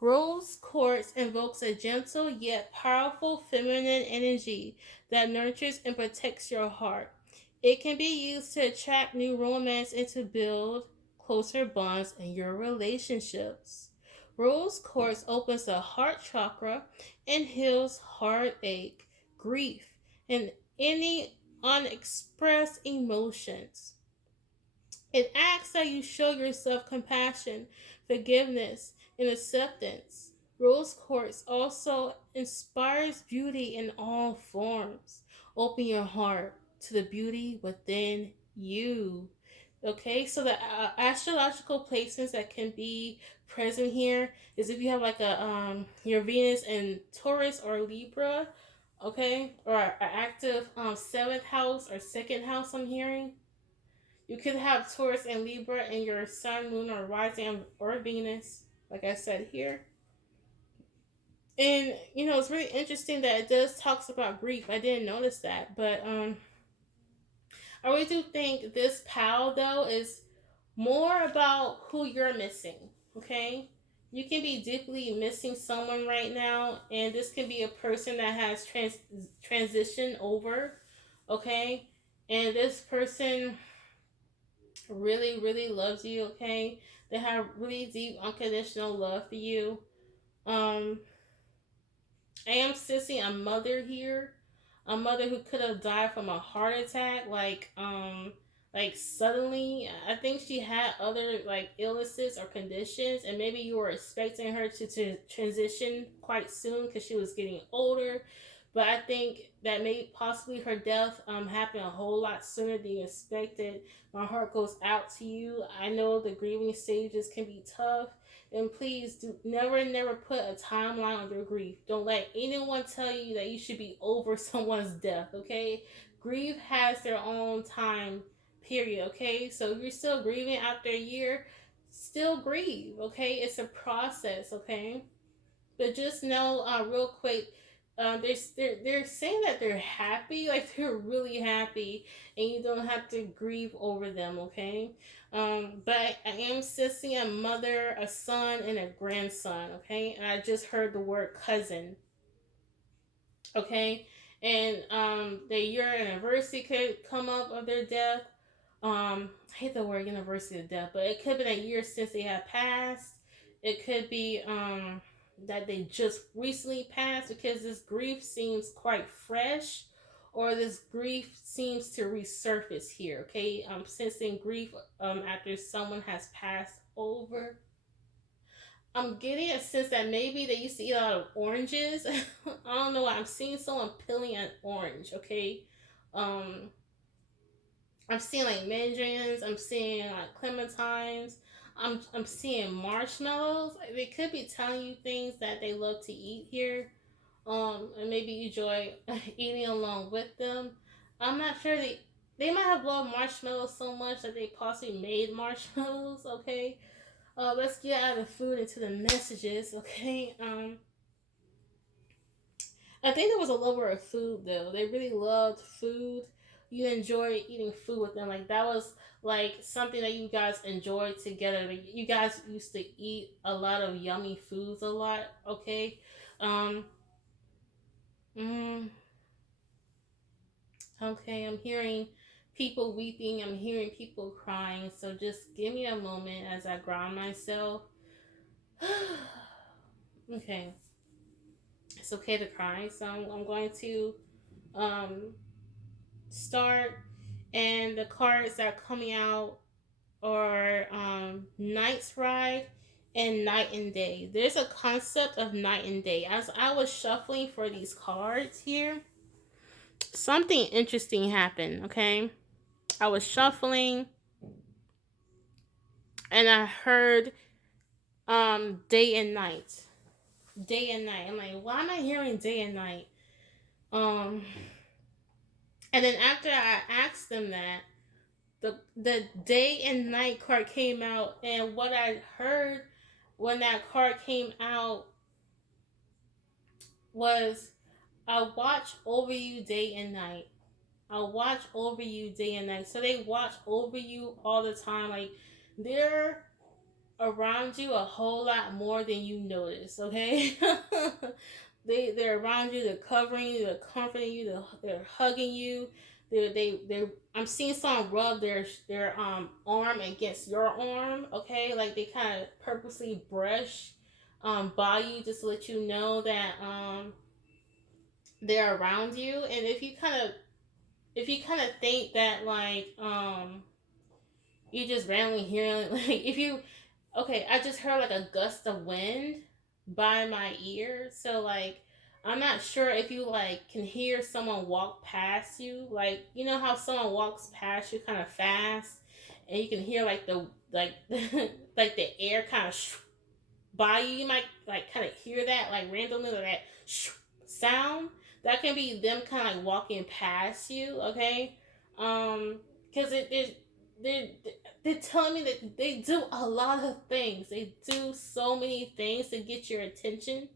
Rose quartz invokes a gentle yet powerful feminine energy that nurtures and protects your heart. It can be used to attract new romance and to build closer bonds in your relationships. Rose quartz opens the heart chakra and heals heartache, grief, and any unexpressed emotions. It asks that you show yourself compassion, forgiveness, and acceptance. Rose quartz also inspires beauty in all forms. Open your heart to the beauty within you. Okay, so the astrological placements that can be present here is if you have like a your Venus in Taurus or Libra, okay, or an active seventh house or second house. I'm hearing you could have Taurus and Libra in your Sun, Moon, or Rising, or Venus, like I said here. And it's really interesting that it does talks about grief. I didn't notice that, but I really do think this pal though is more about who you're missing. Okay, you can be deeply missing someone right now, and this can be a person that has transitioned over. Okay, and this person really, really loves you, okay? They have really deep, unconditional love for you. Um, I am sensing a mother here, a mother who could have died from a heart attack, like suddenly. I think she had other like illnesses or conditions, and maybe you were expecting her to transition quite soon because she was getting older. But I think that may possibly her death happened a whole lot sooner than you expected. My heart goes out to you. I know the grieving stages can be tough, and please do never put a timeline on your grief. Don't let anyone tell you that you should be over someone's death, okay? Grief has their own time period, okay? So if you're still grieving after a year, still grieve, okay? It's a process, okay? But just know, real quick, they're saying that they're happy, like they're really happy, and you don't have to grieve over them, okay? But I am sensing a mother, a son, and a grandson, okay? And I just heard the word cousin, okay? And the year anniversary could come up of their death. I hate the word anniversary of death, but it could be a year since they have passed. It could be that they just recently passed, because this grief seems quite fresh, or this grief seems to resurface here. Okay, I'm sensing grief after someone has passed over. I'm getting a sense that maybe they used to eat a lot of oranges. I don't know why I'm seeing someone peeling an orange. Okay, um, I'm seeing like mandarins. I'm seeing like clementines. I'm seeing marshmallows. Like, they could be telling you things that they love to eat here. And maybe you enjoy eating along with them. I'm not sure they might have loved marshmallows so much that they possibly made marshmallows. Okay. Let's get out of the food into the messages. Okay. I think there was a lover of food though. They really loved food. You enjoy eating food with them. Like that was like something that you guys enjoyed together. Like, you guys used to eat a lot of yummy foods a lot. Okay. Um. Mm, okay. I'm hearing people weeping. I'm hearing people crying. So just give me a moment as I ground myself. Okay, it's okay to cry. So I'm going to um, start, and the cards that are coming out are Night's Ride and Night and Day. There's a concept of night and day. As I was shuffling for these cards here, something interesting happened. Okay, I was shuffling and I heard day and night, day and night. I'm like, why am I hearing day and night? Um, and then after I asked them that, the day and night card came out, and what I heard when that card came out was, I watch over you day and night. I watch over you day and night. So they watch over you all the time. Like, they're around you a whole lot more than you notice, okay? They're around you, they're covering you, they're comforting you, they're hugging you. They I'm seeing someone rub their arm against your arm, okay? Like they kind of purposely brush by you just to let you know that they're around you. And if you kind of think that like you just randomly hear, like, if you, okay, I just heard like a gust of wind by my ear. So like I'm not sure if you like can hear someone walk past you. Like, you know how someone walks past you kind of fast and you can hear like the like like the air kind of by you. You might like kind of hear that like randomly, like that sound. That can be them kind of like walking past you. Okay, because they're they're telling me that they do a lot of things. They do so many things to get your attention.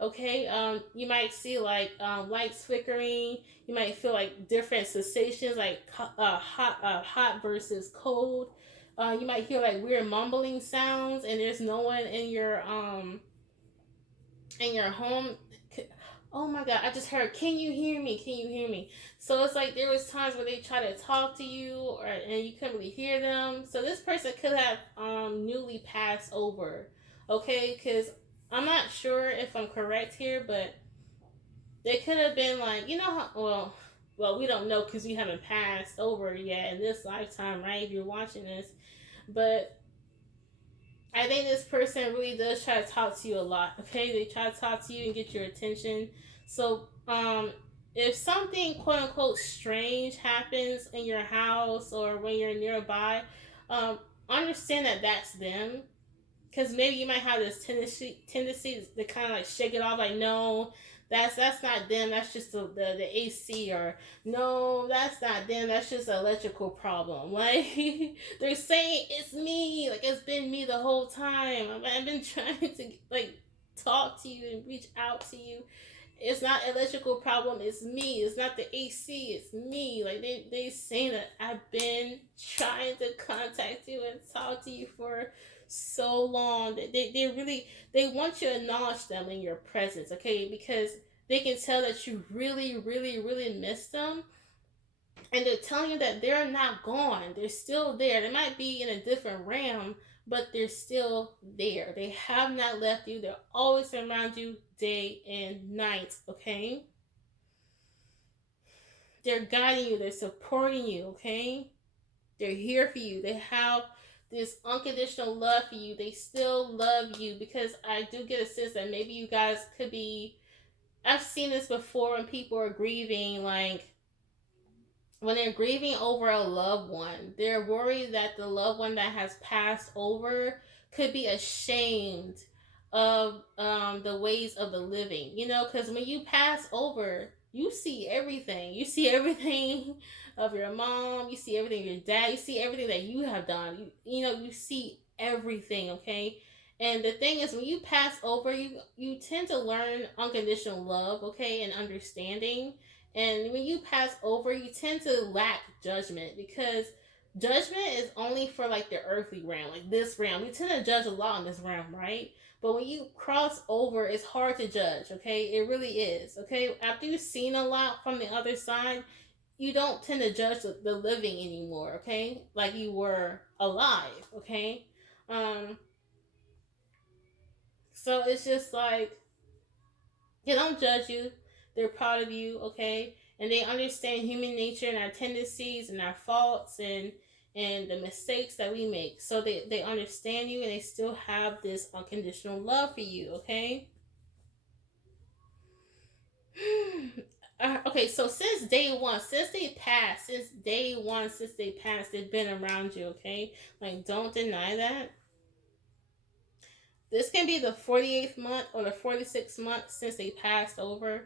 Okay, you might see like lights flickering. You might feel like different sensations, like hot versus cold. You might hear like weird mumbling sounds, and there's no one in your home. Oh my god, I just heard, can you hear me, can you hear me? So it's like there was times where they try to talk to you, and you couldn't really hear them. So this person could have newly passed over. Okay, because I'm not sure if I'm correct here, but they could have been like, you know how, well, we don't know because we haven't passed over yet in this lifetime, right? If you're watching this, but I think this person really does try to talk to you a lot. Okay, they try to talk to you and get your attention. So, if something quote unquote strange happens in your house or when you're nearby, um, understand that that's them, because maybe you might have this tendency to kind of like shake it off, like, no, that's not them, that's just the AC, or no, that's not them, that's just an electrical problem. Like, they're saying it's me, like it's been me the whole time. I've been trying to like talk to you and reach out to you. It's not electrical problem, it's me. It's not the AC, it's me. Like they saying that I've been trying to contact you and talk to you for so long. They really, they want you to acknowledge them in your presence, okay? Because they can tell that you really, really, really miss them. And they're telling you that they're not gone. They're still there. They might be in a different realm, but they're still there. They have not left you. They're always around you day and night, okay? They're guiding you, they're supporting you, okay? They're here for you. They have this unconditional love for you. They still love you, because I do get a sense that maybe you guys could be. I've seen this before when people are grieving, like when they're grieving over a loved one, they're worried that the loved one that has passed over could be ashamed of the ways of the living. You know, because when you pass over, you see everything. You see everything of your mom. You see everything of your dad. You see everything that you have done. You know, you see everything. Okay. And the thing is, when you pass over, you tend to learn unconditional love, okay, and understanding. And when you pass over, you tend to lack judgment, because judgment is only for like the earthly realm, like this realm. We tend to judge a lot in this realm, right? But when you cross over, it's hard to judge, okay? It really is, okay? After you've seen a lot from the other side, you don't tend to judge the living anymore, okay? Like you were alive, okay? Um, So it's just like they don't judge you. They're proud of you, okay? And they understand human nature and our tendencies and our faults and the mistakes that we make. So they understand you and they still have this unconditional love for you, okay? Okay, so since day one, since they passed, they've been around you, okay? Like, don't deny that. This can be the 48th month or the 46th month since they passed over.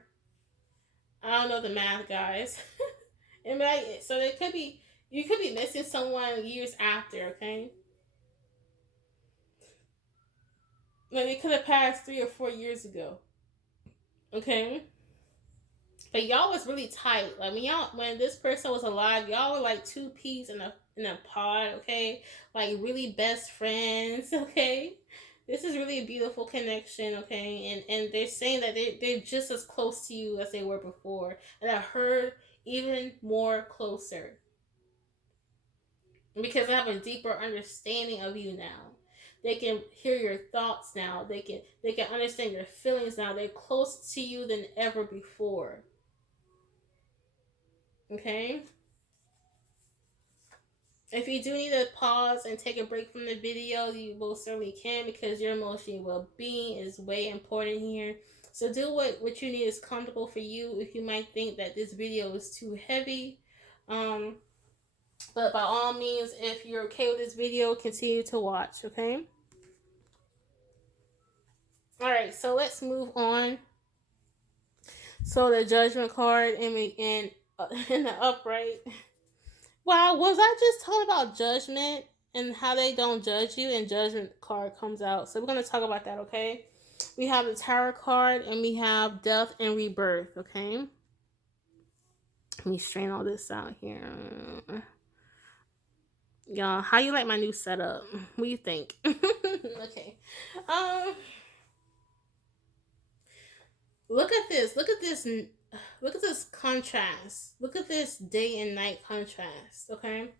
I don't know the math, guys. It might, so it could be, you could be missing someone years after, okay? Like, it could have passed 3 or 4 years ago, okay? But y'all was really tight. Like when this person was alive, y'all were like two peas in a pod, okay? Like really best friends, okay? This is really a beautiful connection, okay? And they're saying that they're just as close to you as they were before, and I heard even more closer because I have a deeper understanding of you now. They can hear your thoughts now. They can understand your feelings now. They're closer to you than ever before. Okay? If you do need to pause and take a break from the video, you most certainly can because your emotional well being is way important here. So do what you need is comfortable for you. If you might think that this video is too heavy, um, but by all means, if you're okay with this video, continue to watch. Okay. All right. So let's move on. So the judgment card in the upright. Wow, was I just talking about judgment and how they don't judge you and judgment card comes out? So we're going to talk about that, okay? We have the Tower card and we have death and rebirth, okay? Let me strain all this out here. Y'all, how you like my new setup? What do you think? Okay. Um look at this. Look at this. Look at this contrast. Look at this day and night contrast, okay?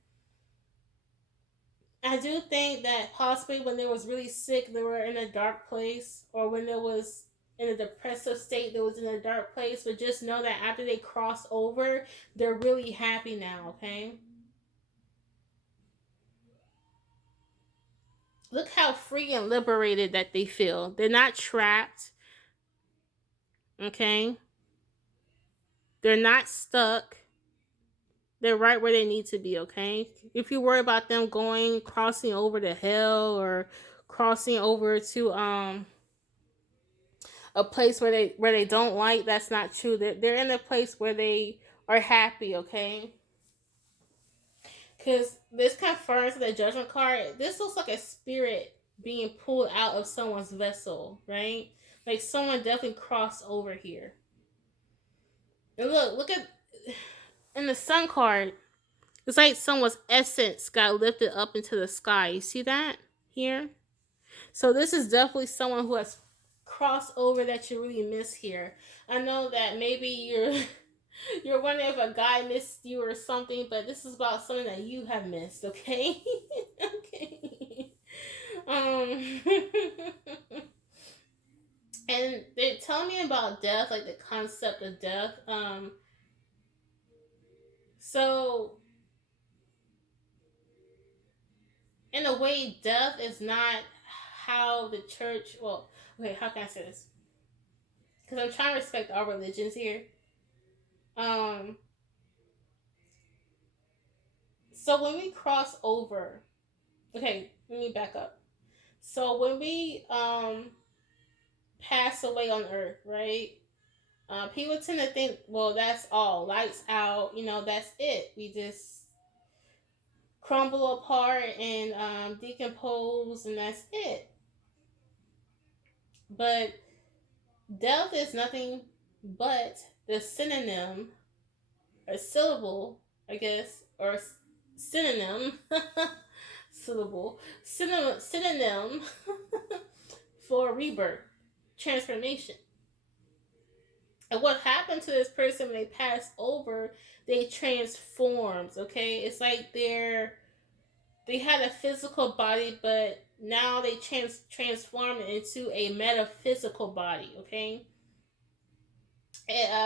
I do think that possibly when they was really sick, they were in a dark place, or when they was in a depressive state, they was in a dark place. But just know that after they cross over, they're really happy now. Okay, look how free and liberated that they feel. They're not trapped. Okay, they're not stuck. They're right where they need to be. Okay, if you worry about them crossing over to hell or crossing over to a place where they don't like, that's not true. They're in a place where they are happy, okay? Because this confirms the judgment card. This looks like a spirit being pulled out of someone's vessel, right? Like someone definitely crossed over here. And look at in the sun card. It's like someone's essence got lifted up into the sky. You see that here? So this is definitely someone who has crossed over that you really miss here. I know that maybe you're wondering if a guy missed you or something, but this is about something that you have missed, okay? Okay. Um and they tell me about death, like the concept of death. So in a way, death is not how the church, well, okay, how can I say this? Because I'm trying to respect all religions here. Um so when we cross over, okay, let me back up. So when we pass away on earth, right? People tend to think, well, that's all. Lights out, that's it. We just crumble apart and decompose, and that's it. But death is nothing but the synonym or syllable, I guess, or synonym, synonym for rebirth, transformation. And what happened to this person when they pass over, they transforms, okay? It's like They had a physical body, but now they transform it into a metaphysical body. Okay,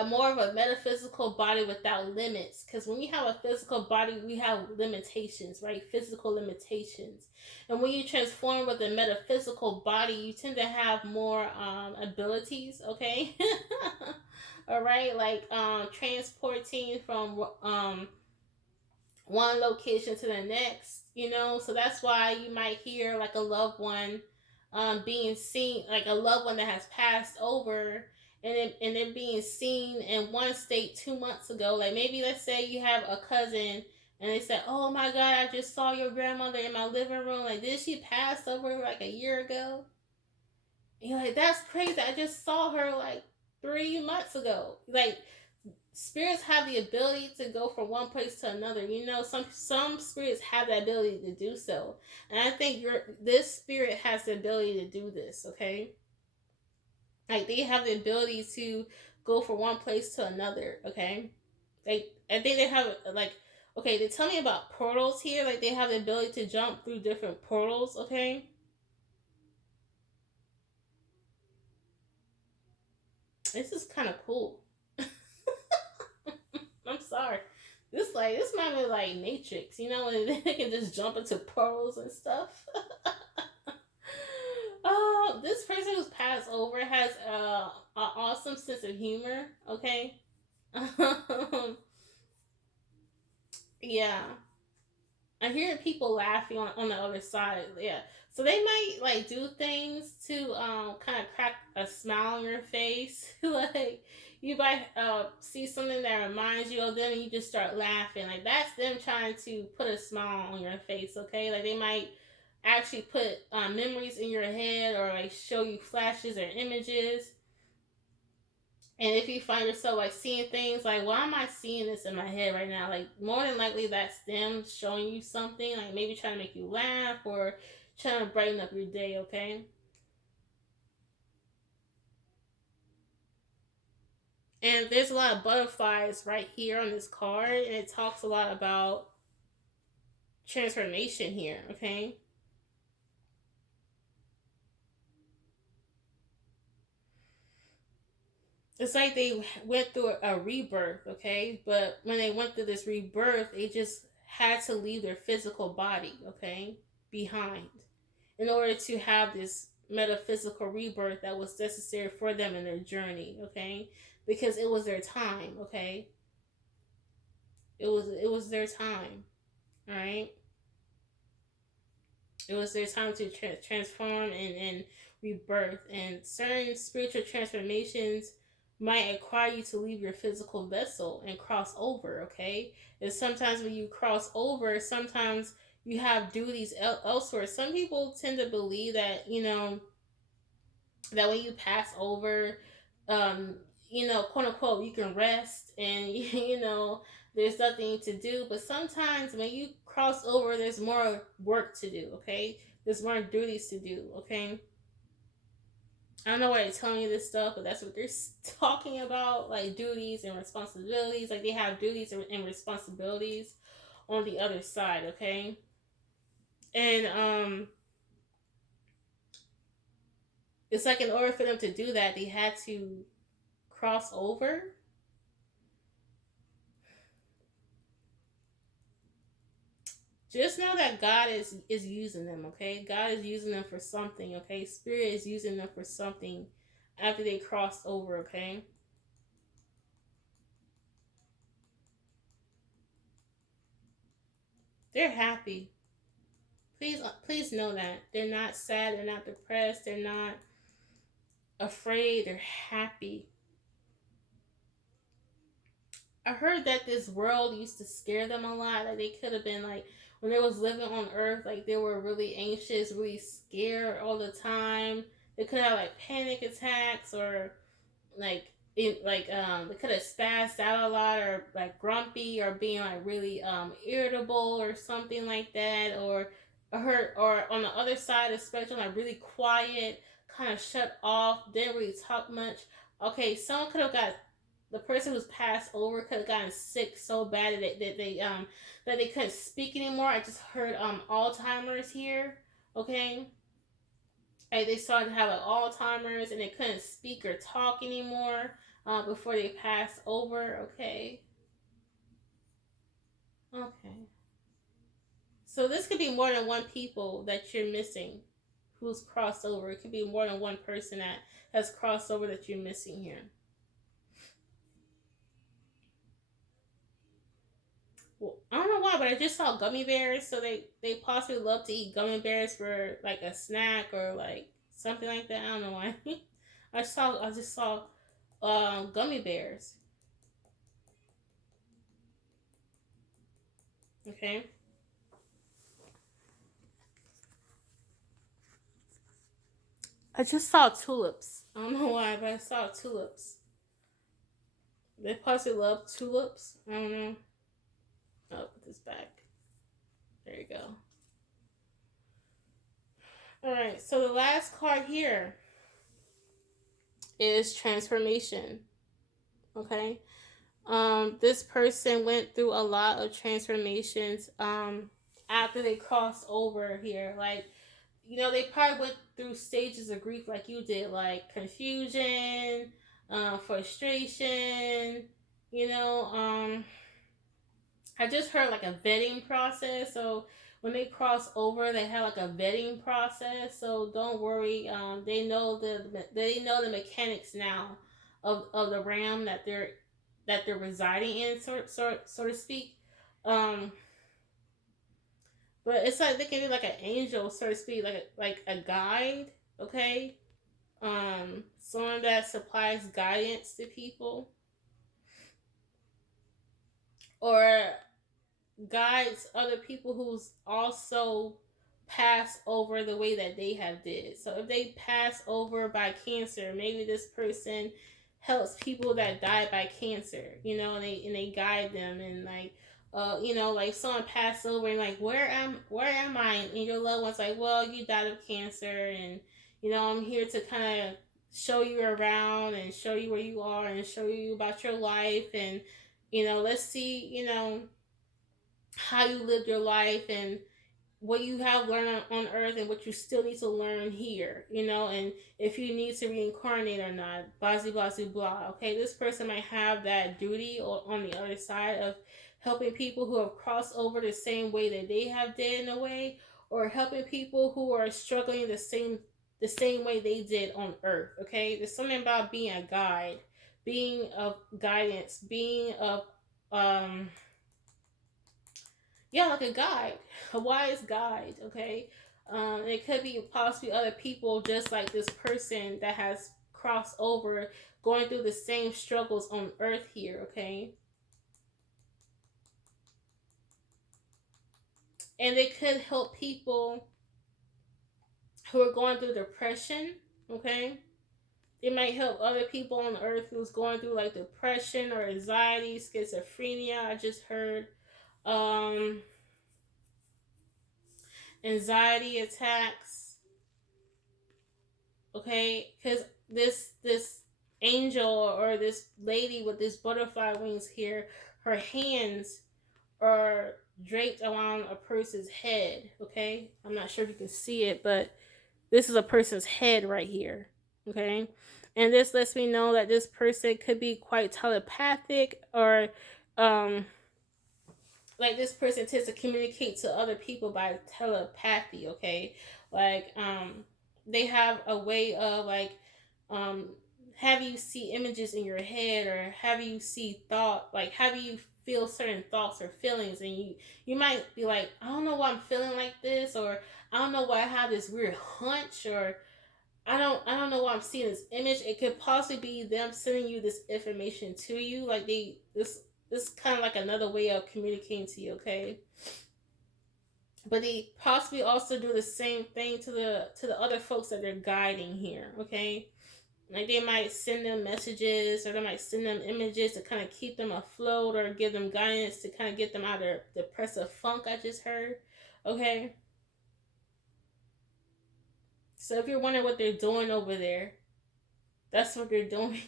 more of a metaphysical body without limits. Because when you have a physical body, we have limitations, right? Physical limitations. And when you transform with a metaphysical body, you tend to have more abilities, okay? All right, like transporting from one location to the next, so that's why you might hear like a loved one being seen, like a loved one that has passed over, and they're being seen in one state 2 months ago. Like maybe let's say you have a cousin and they said, oh my god, I just saw your grandmother in my living room, like did she pass over like a year ago? And you're like, that's crazy, I just saw her like 3 months ago. Like spirits have the ability to go from one place to another. Some spirits have the ability to do so, and I think this spirit has the ability to do this. Okay, like they have the ability to go from one place to another. Okay, like I think they have like, okay, they tell me about portals here. Like they have the ability to jump through different portals. Okay, this is kind of cool. I'm sorry. This might be like Matrix, when they can just jump into portals and stuff. This person who's passed over has an awesome sense of humor. Okay, yeah, I'm hearing people laughing on the other side. Yeah, so they might like do things to kind of crack a smile on your face. Like you might see something that reminds you of them, and you just start laughing. Like that's them trying to put a smile on your face. Okay, like they might actually put memories in your head, or like show you flashes or images. And if you find yourself like seeing things like, why am I seeing this in my head right now? Like more than likely that's them showing you something, like maybe trying to make you laugh or trying to brighten up your day, okay? And there's a lot of butterflies right here on this card, and it talks a lot about transformation here, okay? It's like they went through a rebirth, okay? But when they went through this rebirth, they just had to leave their physical body, okay, behind in order to have this metaphysical rebirth that was necessary for them in their journey, okay? Because it was their time, okay? It was their time, all right? It was their time to transform and rebirth. And certain spiritual transformations might require you to leave your physical vessel and cross over, okay? And sometimes when you cross over, sometimes you have duties elsewhere. Some people tend to believe that, that when you pass over, um, quote unquote, you can rest and, there's nothing to do. But sometimes when you cross over, there's more work to do, okay? There's more duties to do, okay? I don't know why they're telling you this stuff, but that's what they're talking about, like duties and responsibilities. Like they have duties and responsibilities on the other side, okay? And it's like in order for them to do that, they had to cross over. Just know that God is using them, okay? God is using them for something, okay? Spirit is using them for something after they crossed over, okay? They're happy. Please know that. They're not sad, they're not depressed, they're not afraid, they're happy. I heard that this world used to scare them a lot. Like they could have been like when they was living on Earth, like they were really anxious, really scared all the time. They could have like panic attacks or like they could have spazzed out a lot or like grumpy or being like really irritable or something like that or on the other side of the spectrum like really quiet, kind of shut off, didn't really talk much. Okay, someone could have got the person who's passed over could have gotten sick so bad that they couldn't speak anymore. I just heard Alzheimer's here. Okay, like they started to have like Alzheimer's and they couldn't speak or talk anymore before they passed over. Okay, okay. So this could be more than one people that you're missing who's crossed over. It could be more than one person that has crossed over that you're missing here. Well, I don't know why, but I just saw gummy bears, so they possibly love to eat gummy bears for like a snack or like something like that. I don't know why. I just saw gummy bears. Okay. I just saw tulips. I don't know why, but I saw tulips. They possibly love tulips. I don't know. I'll put this back. There you go. All right. So the last card here is transformation. Okay. This person went through a lot of transformations after they crossed over here. Like, you know, they probably went through stages of grief like you did, like confusion, frustration, you know, I just heard like a vetting process. So when they cross over, they have like a vetting process. So don't worry. They know the mechanics now of the realm that they're residing in, so to speak. Um, but it's like they can be like an angel, so to speak, like a guide. Okay. Someone that supplies guidance to people, or guides other people who's also passed over the way that they have did. So if they pass over by cancer, maybe this person helps people that die by cancer, you know, and they guide them and like you know, like someone passed over and like where am I? And your loved one's like, well, you died of cancer and you know, I'm here to kind of show you around and show you where you are and show you about your life and you know, let's see, you know, how you lived your life and what you have learned on earth and what you still need to learn here, you know, and if you need to reincarnate or not, blah, blah, blah. Okay, this person might have that duty or on the other side of helping people who have crossed over the same way that they have did in a way, or helping people who are struggling the same way they did on earth. Okay, there's something about being a guide, being of guidance, being of um yeah, like a guide, a wise guide. Okay, it could be possibly other people just like this person that has crossed over, going through the same struggles on Earth here. Okay, and they could help people who are going through depression. Okay, it might help other people on Earth who's going through like depression or anxiety, schizophrenia. I just heard um, anxiety attacks. Okay, because this angel or this lady with this butterfly wings here, her hands are draped around a person's head. Okay, I'm not sure if you can see it, but this is a person's head right here. Okay, and this lets me know that this person could be quite telepathic, or um like this person tends to communicate to other people by telepathy. Okay, like they have a way of like um have you see images in your head, or have you see thought, like have you feel certain thoughts or feelings, and you might be like, I don't know why I'm feeling like this, or I don't know why I have this weird hunch, or I don't know why I'm seeing this image. It could possibly be them sending you this information to you. Like this kind of like another way of communicating to you, okay? But they possibly also do the same thing to the other folks that they're guiding here, okay? Like they might send them messages, or they might send them images to kind of keep them afloat or give them guidance to kind of get them out of their depressive funk. I just heard, okay? So if you're wondering what they're doing over there, that's what they're doing.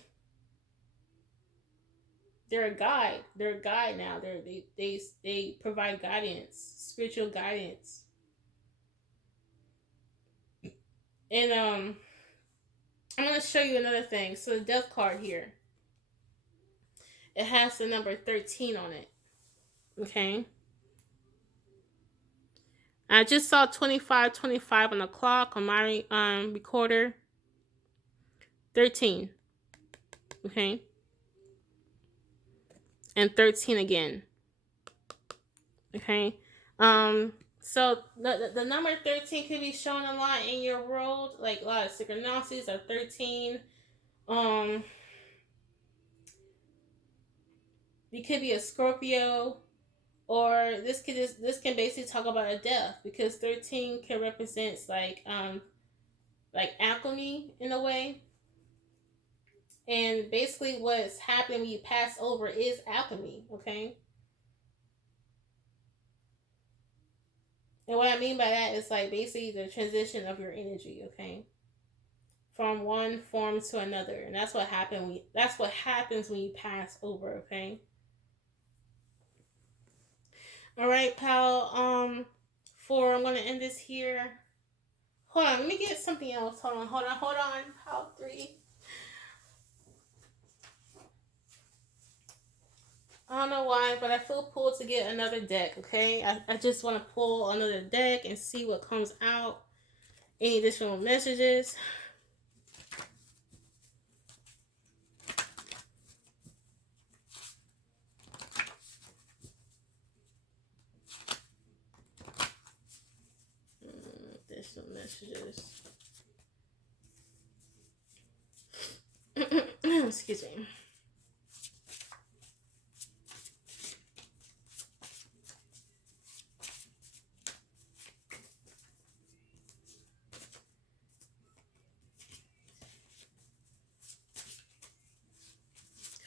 they're a guide. They're a guide now. They provide guidance, spiritual guidance. And I'm gonna show you another thing. So the death card here, it has the number 13 on it. Okay. I just saw 25 on the clock on my recorder. 13. Okay. And 13 again. Okay. So the number 13 could be shown a lot in your world, like a lot of synchronicities are 13. Um, you could be a Scorpio, or this can basically talk about a death, because 13 can represent like alchemy in a way. And basically what's happening when you pass over is alchemy, okay? And what I mean by that is like basically the transition of your energy, okay? From one form to another. And that's what happens when you pass over, okay? All right, pal. I'm gonna end this here. Hold on, let me get something else. Hold on. Pal 3. I don't know why, but I feel pulled to get another deck, okay? I just want to pull another deck and see what comes out. Any additional messages. Additional messages. Excuse me.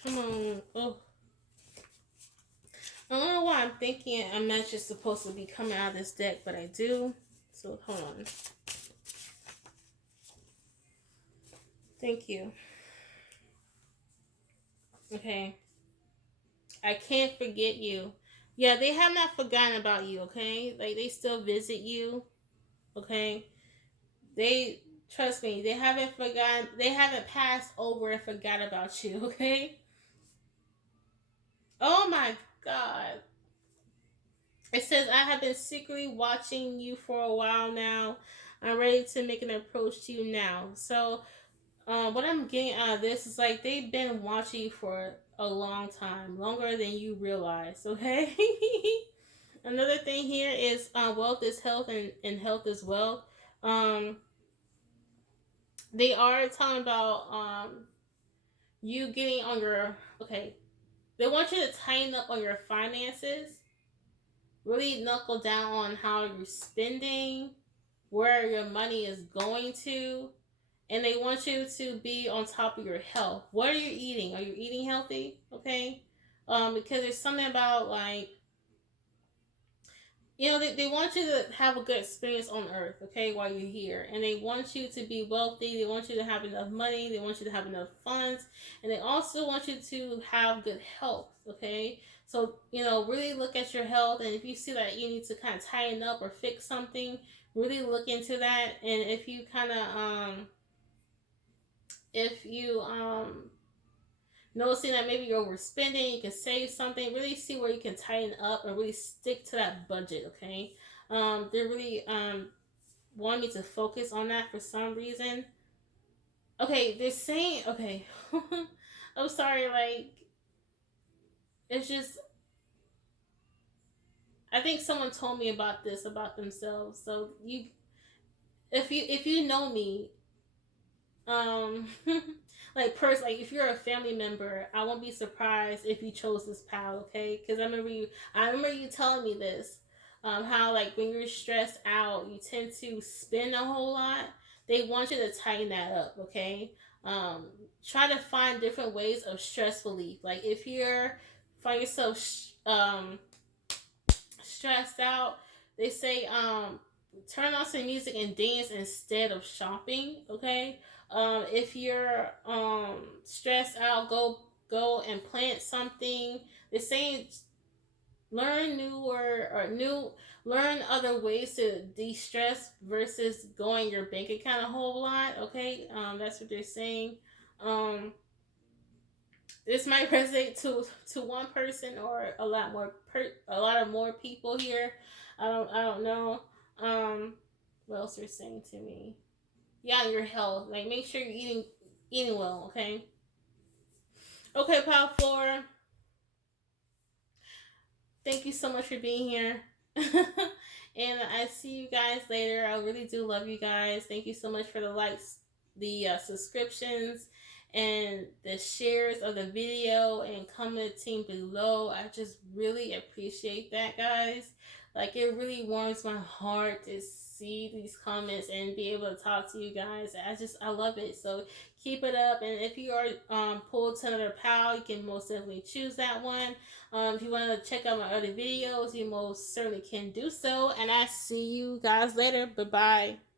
Come on. Oh. I don't know why I'm thinking I'm not just supposed to be coming out of this deck, but I do. So hold on. Thank you. Okay. I can't forget you. Yeah, they have not forgotten about you, okay? Like they still visit you, okay? They trust me, they haven't forgotten, they haven't passed over and forgot about you, okay? Oh my god. It says, I have been secretly watching you for a while now. I'm ready to make an approach to you now. So, what I'm getting out of this is like they've been watching you for a long time, longer than you realize, okay? Another thing here is wealth is health, and health is wealth. Um, they are talking about you getting on your, okay. They want you to tighten up on your finances, really knuckle down on how you're spending, where your money is going to, and they want you to be on top of your health. What are you eating? Are you eating healthy? Okay, because there's something about like, they want you to have a good experience on earth, okay, while you're here. And they want you to be wealthy. They want you to have enough money. They want you to have enough funds. And they also want you to have good health, okay? So, really look at your health. And if you see that you need to kind of tighten up or fix something, really look into that. And if you kind of, if you, noticing that maybe you're overspending, you can save something, really see where you can tighten up and really stick to that budget, okay? They really want me to focus on that for some reason. Okay, they're saying, okay, I'm sorry, like, it's just, I think someone told me about this about themselves. So if you know me, um like if you're a family member, I won't be surprised if you chose this pal, okay? Because I remember you telling me this, how like when you're stressed out you tend to spend a whole lot. They want you to tighten that up, okay? Try to find different ways of stress relief. Like if you're find yourself stressed out, they say turn on some music and dance instead of shopping, okay? If you're stressed out, go go and plant something. They're saying learn newer or new learn other ways to de-stress versus going your bank account a whole lot. Okay, that's what they're saying. um this might resonate to one person or a lot more a lot of more people here. I don't know. um what else they're saying to me? Yeah, your health, like make sure you're eating well. Okay. Okay, Power Flora, thank you so much for being here. And I see you guys later. I really do love you guys. Thank you so much for the likes, the subscriptions, and the shares of the video and commenting below. I just really appreciate that, guys. Like, it really warms my heart to see these comments and be able to talk to you guys. I love it. So keep it up. And if you are pulled to another pal, you can most definitely choose that one. If you want to check out my other videos, you most certainly can do so. And I see you guys later. Bye bye.